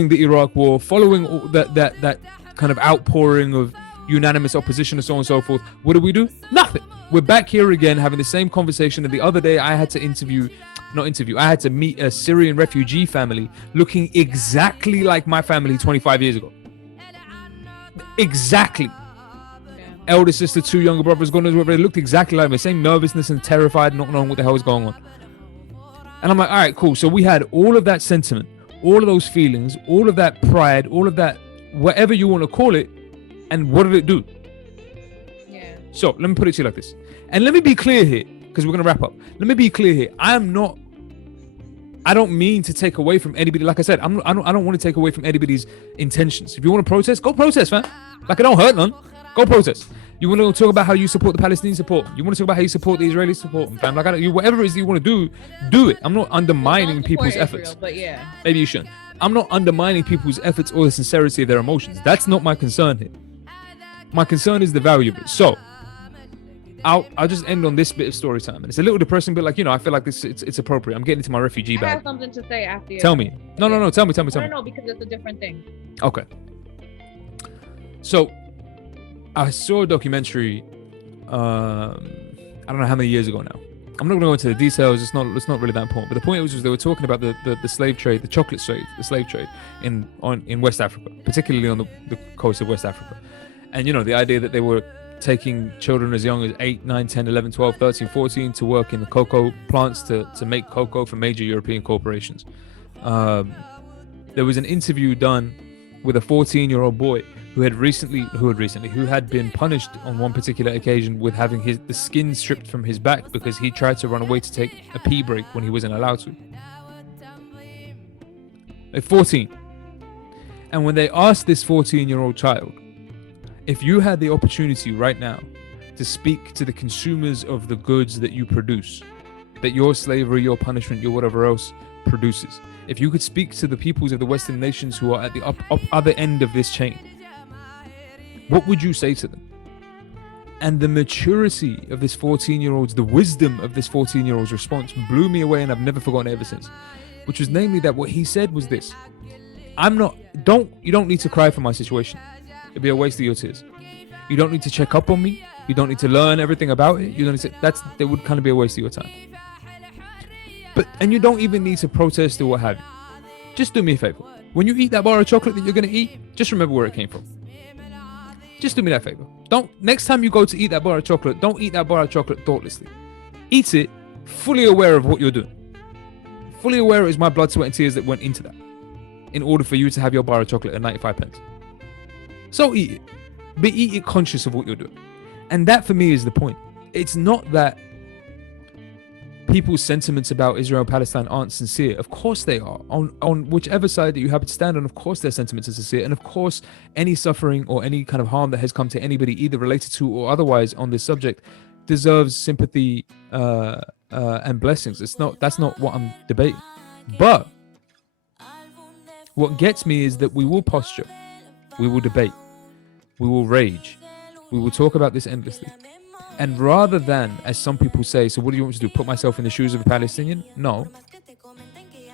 the Iraq War, following all that kind of outpouring of unanimous opposition and so on and so forth, what do we do? Nothing. We're back here again having the same conversation. And the other day I had to I had to meet a Syrian refugee family looking exactly like my family 25 years ago. Exactly. Elder sister, two younger brothers, God knows whatever, they looked exactly like me. Same nervousness and terrified, not knowing what the hell is going on. And I'm like, all right, cool. So we had all of that sentiment, all of those feelings, all of that pride, all of that, whatever you want to call it, and what did it do? Yeah. So let me put it to you like this, and let me be clear here, because we're gonna wrap up. Let me be clear here. I don't mean to take away from anybody. Like I said, I don't want to take away from anybody's intentions. If you want to protest, go protest, fam. Like, it don't hurt none. Go protest. You want to talk about how you support the Palestinian support. You want to talk about how you support the Israeli support, fam. Like, whatever it is you want to do it. I'm not undermining people's efforts. But yeah, maybe you shouldn't. I'm not undermining people's efforts or the sincerity of their emotions. That's not my concern here. My concern is the value of it. So I'll just end on this bit of story time, and it's a little depressing, but like, I feel like it's appropriate. I'm getting into my refugee bag. I have something to say after you. Tell me. No. Tell me. No, because it's a different thing. Okay. So I saw a documentary. I don't know how many years ago now. I'm not going to go into the details. It's not really that important. But the point was they were talking about the slave trade, the chocolate trade, the slave trade in West Africa, particularly on the coast of West Africa. And the idea that they were taking children as young as 8, 9, 10, 11, 12, 13, 14 to work in the cocoa plants to make cocoa for major European corporations. There was an interview done with a 14-year-old boy who had been punished on one particular occasion with having the skin stripped from his back because he tried to run away to take a pee break when he wasn't allowed to. At 14. And when they asked this 14-year-old child, if you had the opportunity right now to speak to the consumers of the goods that you produce, that your slavery, your punishment, your whatever else produces, if you could speak to the peoples of the Western nations who are at the other end of this chain, what would you say to them? And the maturity of this 14-year-old's, the wisdom of this 14-year-old's response blew me away, and I've never forgotten it ever since. Which was namely that what he said was this: you don't need to cry for my situation. It'd be a waste of your tears. You don't need to check up on me. You don't need to learn everything about it. You don't need to, that would kind of be a waste of your time. And you don't even need to protest or what have you. Just do me a favor. When you eat that bar of chocolate that you're going to eat, just remember where it came from. Just do me that favor. Don't, next time you go to eat that bar of chocolate, don't eat that bar of chocolate thoughtlessly. Eat it fully aware of what you're doing. Fully aware is my blood, sweat, and tears that went into that in order for you to have your bar of chocolate at 95 pence. So eat it, but eat it conscious of what you're doing. And that for me is the point. It's not that people's sentiments about Israel-Palestine aren't sincere. Of course they are. On whichever side that you happen to stand on, of course their sentiments are sincere. And of course, any suffering or any kind of harm that has come to anybody, either related to or otherwise on this subject, deserves sympathy and blessings. That's not what I'm debating. But what gets me is that we will posture, we will debate, we will rage, we will talk about this endlessly. And rather than, as some people say, so what do you want me to do? Put myself in the shoes of a Palestinian? No.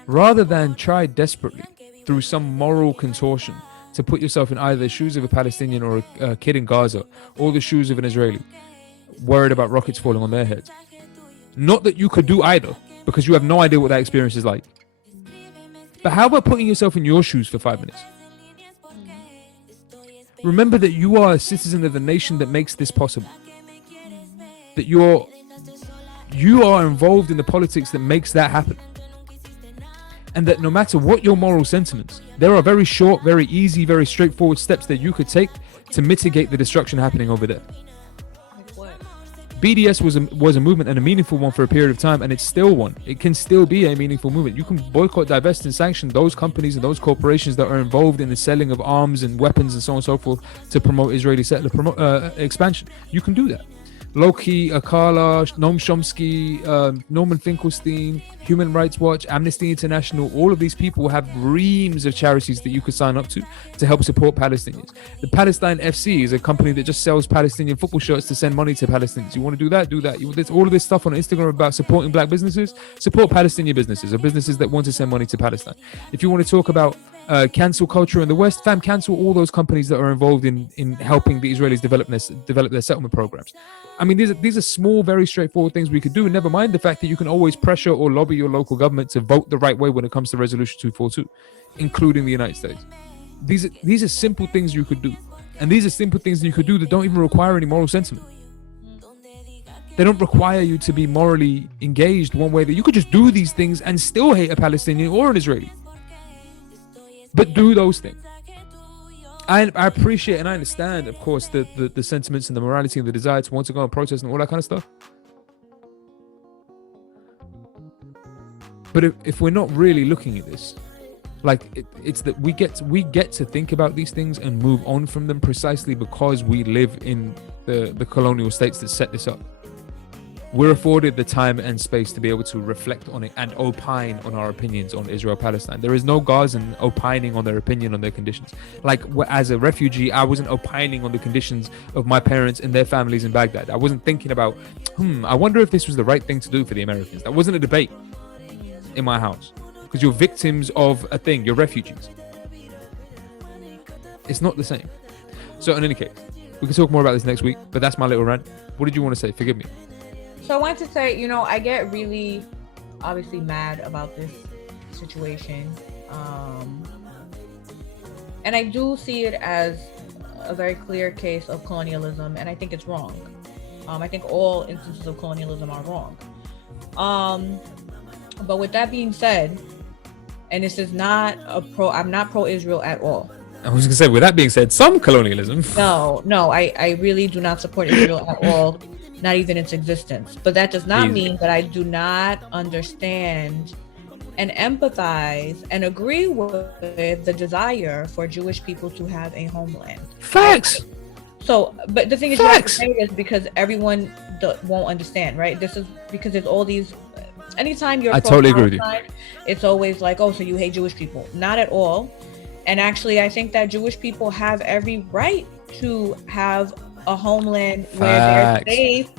Rather than try desperately through some moral contortion to put yourself in either the shoes of a Palestinian or a kid in Gaza or the shoes of an Israeli, worried about rockets falling on their heads. Not that you could do either, because you have no idea what that experience is like. But how about putting yourself in your shoes for 5 minutes? Remember that you are a citizen of the nation that makes this possible. That you are involved in the politics that makes that happen. And that no matter what your moral sentiments, there are very short, very easy, very straightforward steps that you could take to mitigate the destruction happening over there. BDS was a movement, and a meaningful one for a period of time, and it's still one. It can still be a meaningful movement. You can boycott, divest, and sanction those companies and those corporations that are involved in the selling of arms and weapons and so on and so forth to promote Israeli settler expansion. You can do that. Loki, Akala, Noam Chomsky, Norman Finkelstein, Human Rights Watch, Amnesty International, all of these people have reams of charities that you could sign up to help support Palestinians. The Palestine FC is a company that just sells Palestinian football shirts to send money to Palestinians. You want to do that? Do that. There's all of this stuff on Instagram about supporting black businesses. Support Palestinian businesses or businesses that want to send money to Palestine. If you want to talk about cancel culture in the West, cancel all those companies that are involved in helping the Israelis develop their settlement programs. I mean, these are small, very straightforward things we could do. And never mind the fact that you can always pressure or lobby your local government to vote the right way when it comes to Resolution 242, including the United States. These are simple things you could do. And these are simple things that you could do that don't even require any moral sentiment. They don't require you to be morally engaged one way. That you could just do these things and still hate a Palestinian or an Israeli. But do those things. I appreciate and I understand, of course, the sentiments and the morality and the desire to want to go and protest and all that kind of stuff. But if we're not really looking at this, like it's that we get to think about these things and move on from them precisely because we live in the colonial states that set this up. We're afforded the time and space to be able to reflect on it and opine on our opinions on Israel-Palestine. There is no Gazan opining on their opinion on their conditions. Like, as a refugee, I wasn't opining on the conditions of my parents and their families in Baghdad. I wasn't thinking about, I wonder if this was the right thing to do for the Americans. That wasn't a debate in my house. Because you're victims of a thing. You're refugees. It's not the same. So in any case, we can talk more about this next week, but that's my little rant. What did you want to say? Forgive me. So I wanted to say, I get really obviously mad about this situation. And I do see it as a very clear case of colonialism, and I think it's wrong. I think all instances of colonialism are wrong. But with that being said, and this is not I'm not pro-Israel at all. I was going to say, with that being said, some colonialism. No, I really do not support Israel at all. Not even its existence. But that does not mean that I do not understand and empathize and agree with the desire for Jewish people to have a homeland. Facts. So, but the thing is, you have to say this because everyone won't understand, right? This is because there's all these. Anytime you're, I totally agree with you. It's always like, oh, so you hate Jewish people? Not at all. And actually, I think that Jewish people have every right to have a homeland where they're safe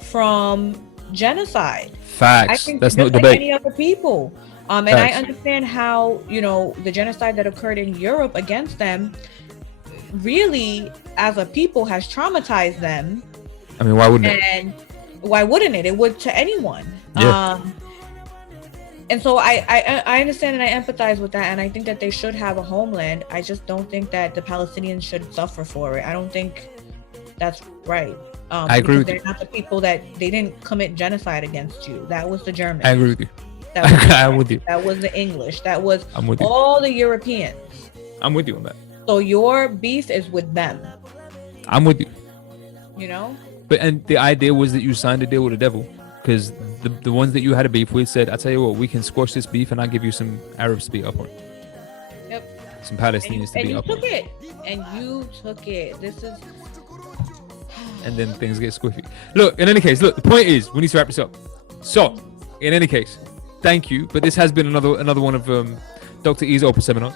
from genocide. Facts. I think that's no like debate. Any other people. And I understand how, the genocide that occurred in Europe against them really, as a people, has traumatized them. I mean, why wouldn't it? And why wouldn't it? It would to anyone. Yeah. And so I understand and I empathize with that, and I think that they should have a homeland. I just don't think that the Palestinians should suffer for it. I don't think that's right. I agree with they're not the people that they didn't commit genocide against you. That was the Germans. I agree with you. That was the I'm with you. That was the English. That was I'm with you. all the Europeans. I'm with you on that. So your beef is with them. I'm with you. You know? But and the idea was that you signed a deal with the devil, because the ones that you had a beef with said, I tell you what, we can squash this beef and I'll give you some Arabs to beat up on. Yep. Some Palestinians to beat up on. And you took it. This is. And then things get squiffy. Look, in any case, the point is, we need to wrap this up. So, in any case, thank you. But this has been another one of Dr. E's Open Seminars.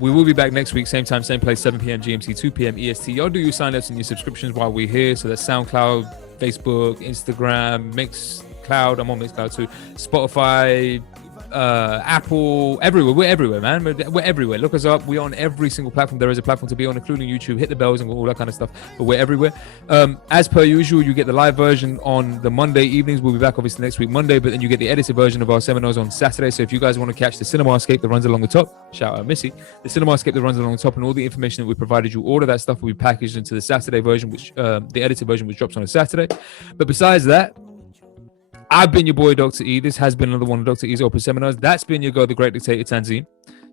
We will be back next week, same time, same place, 7 p.m. GMT, 2 p.m. EST. Y'all do your sign-ups and your subscriptions while we're here. So that's SoundCloud, Facebook, Instagram, Mixcloud. I'm on Mixcloud too. Spotify, Apple, everywhere. We're everywhere, man. We're everywhere. Look us up. We're on every single platform there is a platform to be on, including YouTube. Hit the bells and all that kind of stuff. But we're everywhere. As per usual, you get the live version on the Monday evenings. We'll be back obviously next week Monday, but then you get the edited version of our seminars on Saturday. So if you guys want to catch the CinemaScape that runs along the top, shout out Missy, the CinemaScape that runs along the top, and all the information that we provided you, all of that stuff will be packaged into the Saturday version, which the edited version, which drops on a Saturday. But besides that, I've been your boy, Dr. E. This has been another one of Dr. E's Open Seminars. That's been your girl, the great dictator, Tanzine.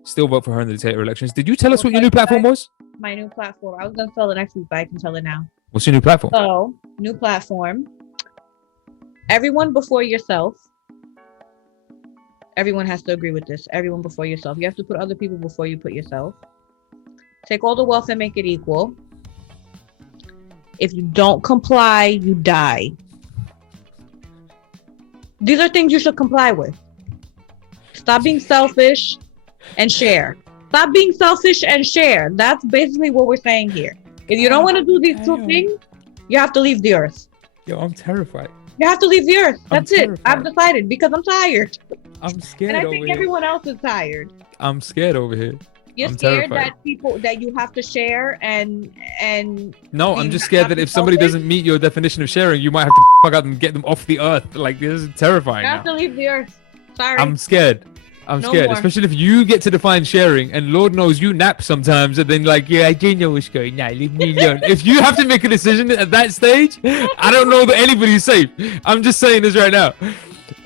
Still vote for her in the dictator elections. Did you tell us what your new platform was? My new platform. I was going to tell it next week, but I can tell it now. What's your new platform? So, new platform. Everyone before yourself. Everyone has to agree with this. Everyone before yourself. You have to put other people before you put yourself. Take all the wealth and make it equal. If you don't comply, you die. These are things you should comply with. Stop being selfish and share. Stop being selfish and share. That's basically what we're saying here. If you don't want to do these two things, you have to leave the earth. Yo, I'm terrified. You have to leave the earth. That's it. Terrified. I've decided because I'm tired. I'm scared and I over think here. everyone else is tired. I'm scared over here. You're I'm scared terrified. that people that you have to share and no, I'm just scared that if somebody doesn't meet your definition of sharing, you might have to fuck out and get them off the earth. Like, this is terrifying. You have to leave the earth. Sorry. I'm scared. I'm scared, especially if you get to define sharing, and Lord knows you nap sometimes, and then like, yeah, I do know what's going on. Leave me alone. If you have to make a decision at that stage, I don't know that anybody's safe. I'm just saying this right now.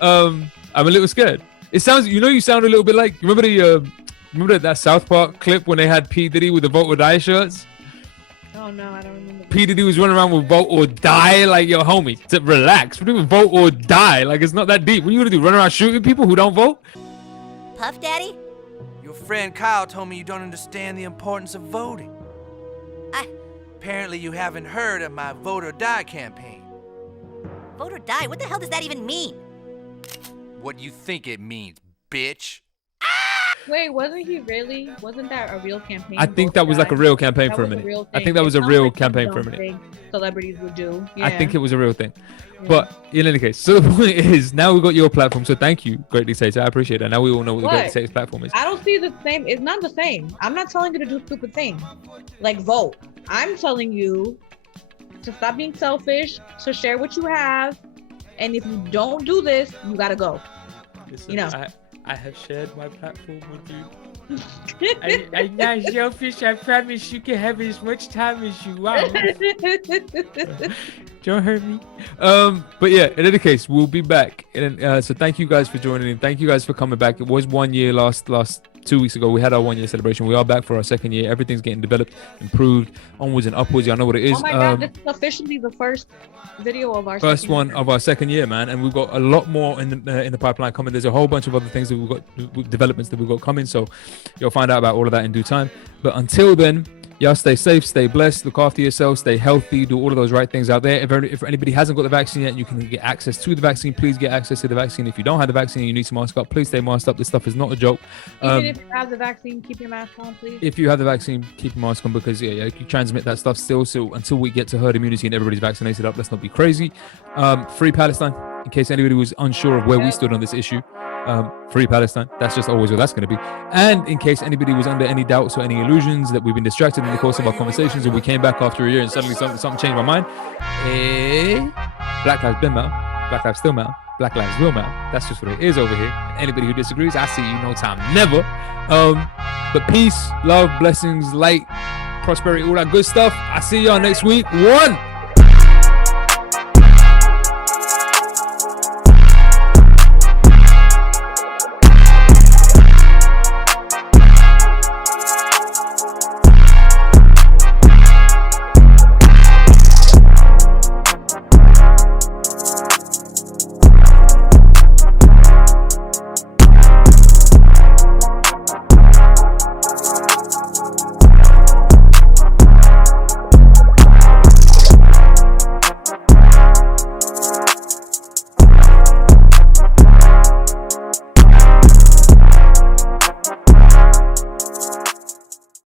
I'm a little scared. It sounds, you sound a little bit like, remember that South Park clip when they had P. Diddy with the Vote or Die shirts? Oh no, I don't remember. P. Diddy was running around with Vote or Die, like, yo, homie, relax. What do you mean vote or die? Like, it's not that deep. What are you gonna do? Run around shooting people who don't vote? Puff Daddy? Your friend Kyle told me you don't understand the importance of voting. Apparently you haven't heard of my Vote or Die campaign. Vote or die? What the hell does that even mean? What do you think it means, bitch? Wait, wasn't that a real campaign? I think that was like a real campaign for a minute. I think that was a real campaign for a minute. Celebrities would do. Yeah. I think it was a real thing. But in any case, so the point is, now we've got your platform. So thank you, Great Dictator. I appreciate that. Now we all know what the Great Dictator's platform is. I don't see the same. It's not the same. I'm not telling you to do stupid things like vote. I'm telling you to stop being selfish, to share what you have, and if you don't do this, you gotta go. Listen, I have shared my platform with you. I'm not selfish. I promise you can have as much time as you want. Don't hurt me. But yeah, in any case, we'll be back. And so thank you guys for joining in. Thank you guys for coming back. It was 1 year last 2 weeks ago. We had our 1 year celebration. We are back for our second year. Everything's getting developed, improved, onwards and upwards. Y'all know what it is. Oh my God, this is officially the first video of our first one of our second year, man. And we've got a lot more in the pipeline coming. There's a whole bunch of other things that we've got, developments that we've got coming. So you'll find out about all of that in due time. But until then, y'all stay safe, stay blessed, look after yourself, stay healthy, do all of those right things out there. If anybody hasn't got the vaccine yet, you can get access to the vaccine. Please get access to the vaccine. If you don't have the vaccine and you need to mask up, please stay masked up. This stuff is not a joke. Even if you have the vaccine, keep your mask on, please. If you have the vaccine, keep your mask on, because you transmit that stuff still. So until we get to herd immunity and everybody's vaccinated up, let's not be crazy. Free Palestine, in case anybody was unsure of where we stood on this issue. Free Palestine. That's just always what that's going to be. And in case anybody was under any doubts or any illusions that we've been distracted in the course of our conversations, or we came back after a year and suddenly something changed my mind, Black lives been matter, Black lives still matter, Black lives will matter. That's just what it is over here. Anybody who disagrees, I see you no time, never. But peace, love, blessings, light, prosperity, all that good stuff. I see y'all next week. One.